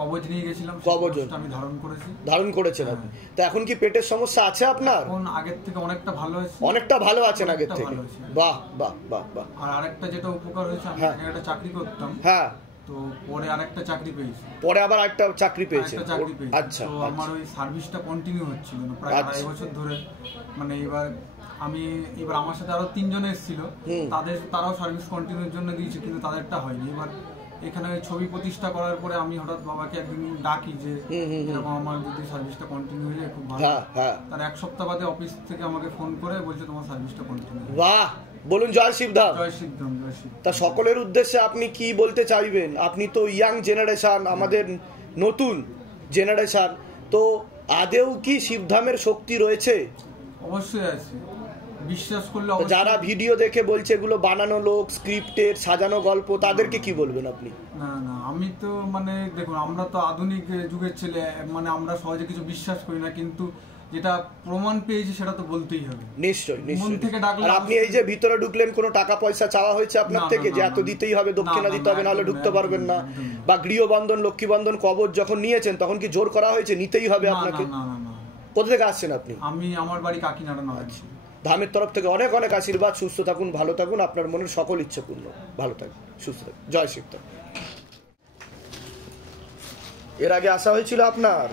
কবজ নিয়ে গেছিলাম, কবজটা আমি ধারণ করেছেন আপনি। তো এখন কি পেটের সমস্যা আছে আপনার? এখন আগের থেকে অনেকটা ভালো আছে। অনেকটা ভালো আছেন আগের থেকে? বাহ বাহ বাহ বাহ। আর আরেকটা যেটা উপকার হয়েছে, আমি একটা চাকরি করতাম। হ্যাঁ, তো পরে আরেকটা চাকরি পেয়েছি। পরে আবার একটা চাকরি পেয়েছেন? আচ্ছা, তো আমার ওই সার্ভিসটা কন্টিনিউ হচ্ছিল না প্রায় 2.5 বছর ধরে। মানে এবার আমার সাথে আরো 3 জন এসেছিল, তারাও সার্ভিস কন্টিনিউর জন্য দিয়েছে, কিন্তু তাদেরটা হয়নি। এবার এখানে ছবি প্রতিষ্ঠা করার পরে আমি হঠাৎ বাবাকে একদিন ডাকি যে এরকম আমার যদি সার্ভিসটা কন্টিনিউ হয়ে যায় খুব ভালো। তার 1 সপ্তাহ বাদে অফিস থেকে আমাকে ফোন করে বলছে তোমার সার্ভিসটা কন্টিনিউ। বাহ, বলুন জয় শিবধাম। জয় শিবধাম, জয় শিব। তা সকলের উদ্দেশ্যে আপনি কি বলতে চাইবেন? আপনি তো ইয়াং জেনারেশন, আমাদের নতুন জেনারেশন, তো আদেও কি শিবধামের শক্তি রয়েছে? অবশ্যই আছে, বিশ্বাস করলে। যারা ভিডিও দেখে বলছে এগুলো বানানো লোক, স্ক্রিপ্টেড, সাজানো গল্প, তাদেরকে কি বলবেন আপনি? না না, আমি তো মানে দেখুন, আমরা তো আধুনিক যুগের ছেলে, মানে আমরা সহজে কিছু বিশ্বাস করি না, কিন্তু যেটা প্রমাণ পেয়েছি সেটা তো বলতেই হবে। নিশ্চয়ই নিশ্চয়ই। আর আপনি এই যে ভিতরে ঢুকলেন, কোনো টাকা পয়সা চাওয়া হয়েছে আপনার থেকে যে এত দিতেই হবে, দক্ষিণা দিতে হবে, নাহলে ঢুকতে পারবেন না? বা গৃহবন্ধন, লক্ষ্মীবন্ধন, কবচ যখন নিয়েছেন তখন কি জোর করা হয়েছে নিতেই হবে আপনাকে? কোথা থেকে আসছেন আপনি? আমি আমার বাড়ি কাকিনাড়া। ধামের তরফ থেকে অনেক অনেক আশীর্বাদ, সুস্থ থাকুন, ভালো থাকুন, আপনার মনের সকল ইচ্ছে পূর্ণ। ভালো থাকুন, সুস্থ থাকুন, জয় শিবধাম। এর আগে আসা হয়েছিল আপনার?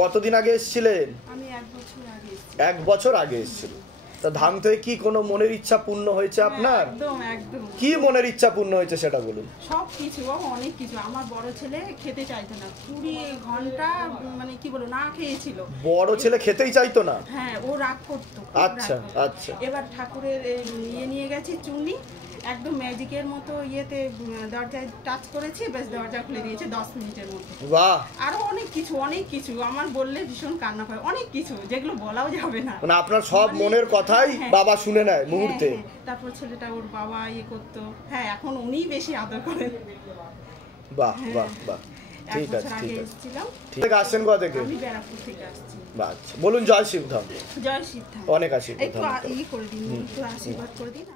কতদিন আগে এসেছিলেন? আমি 1 বছর আগে। 1 বছর আগে এসেছিলেন। তা ধাম থেকে কি কোনো মনের ইচ্ছা পূর্ণ হয়েছে আপনার? একদম একদম। কি মনের ইচ্ছা পূর্ণ হয়েছে সেটা বলুন। সব কিছু, অনেক কিছু। আমার বড় ছেলে খেতে চাইতো না, 20 ঘন্টা মানে কি বলবো না খেয়েছিল। বড় ছেলে খেতেই চাইতো না? হ্যাঁ, ও রাগ করতো। আচ্ছা আচ্ছা। এবার ঠাকুরের নিয়ে গেছি চুনি, একদম ম্যাজিকের মতো ইয়েতে দরজায় টাচ করেছি, বেশ দরজা খুলে দিয়েছে 10 মিনিটের মধ্যে। বাহ! আরো অনেক কিছু আমার বললে ভীষণ কান্না পায়, অনেক কিছু যেগুলো বলাও যাবে না। মানে আপনার সব মনের কথাই বাবা শুনে নেয় মুহূর্তে। তারপর ছেলেটা ওর বাবা করতো, হ্যাঁ এখন উনিই বেশি আদর করেন। বাহ বাহ বাহ, ঠিক আছে ঠিক আছে। ঠিক আছে, আসছেন কোথা থেকে? আমি ব্যারাকপুর থেকে আসছি। বাহ, বলুন জয় শিবধাম। জয় শিবধাম। অনেক আশীর্বাদ। একটু করে দিন, একটু আশীর্বাদ করে দিন।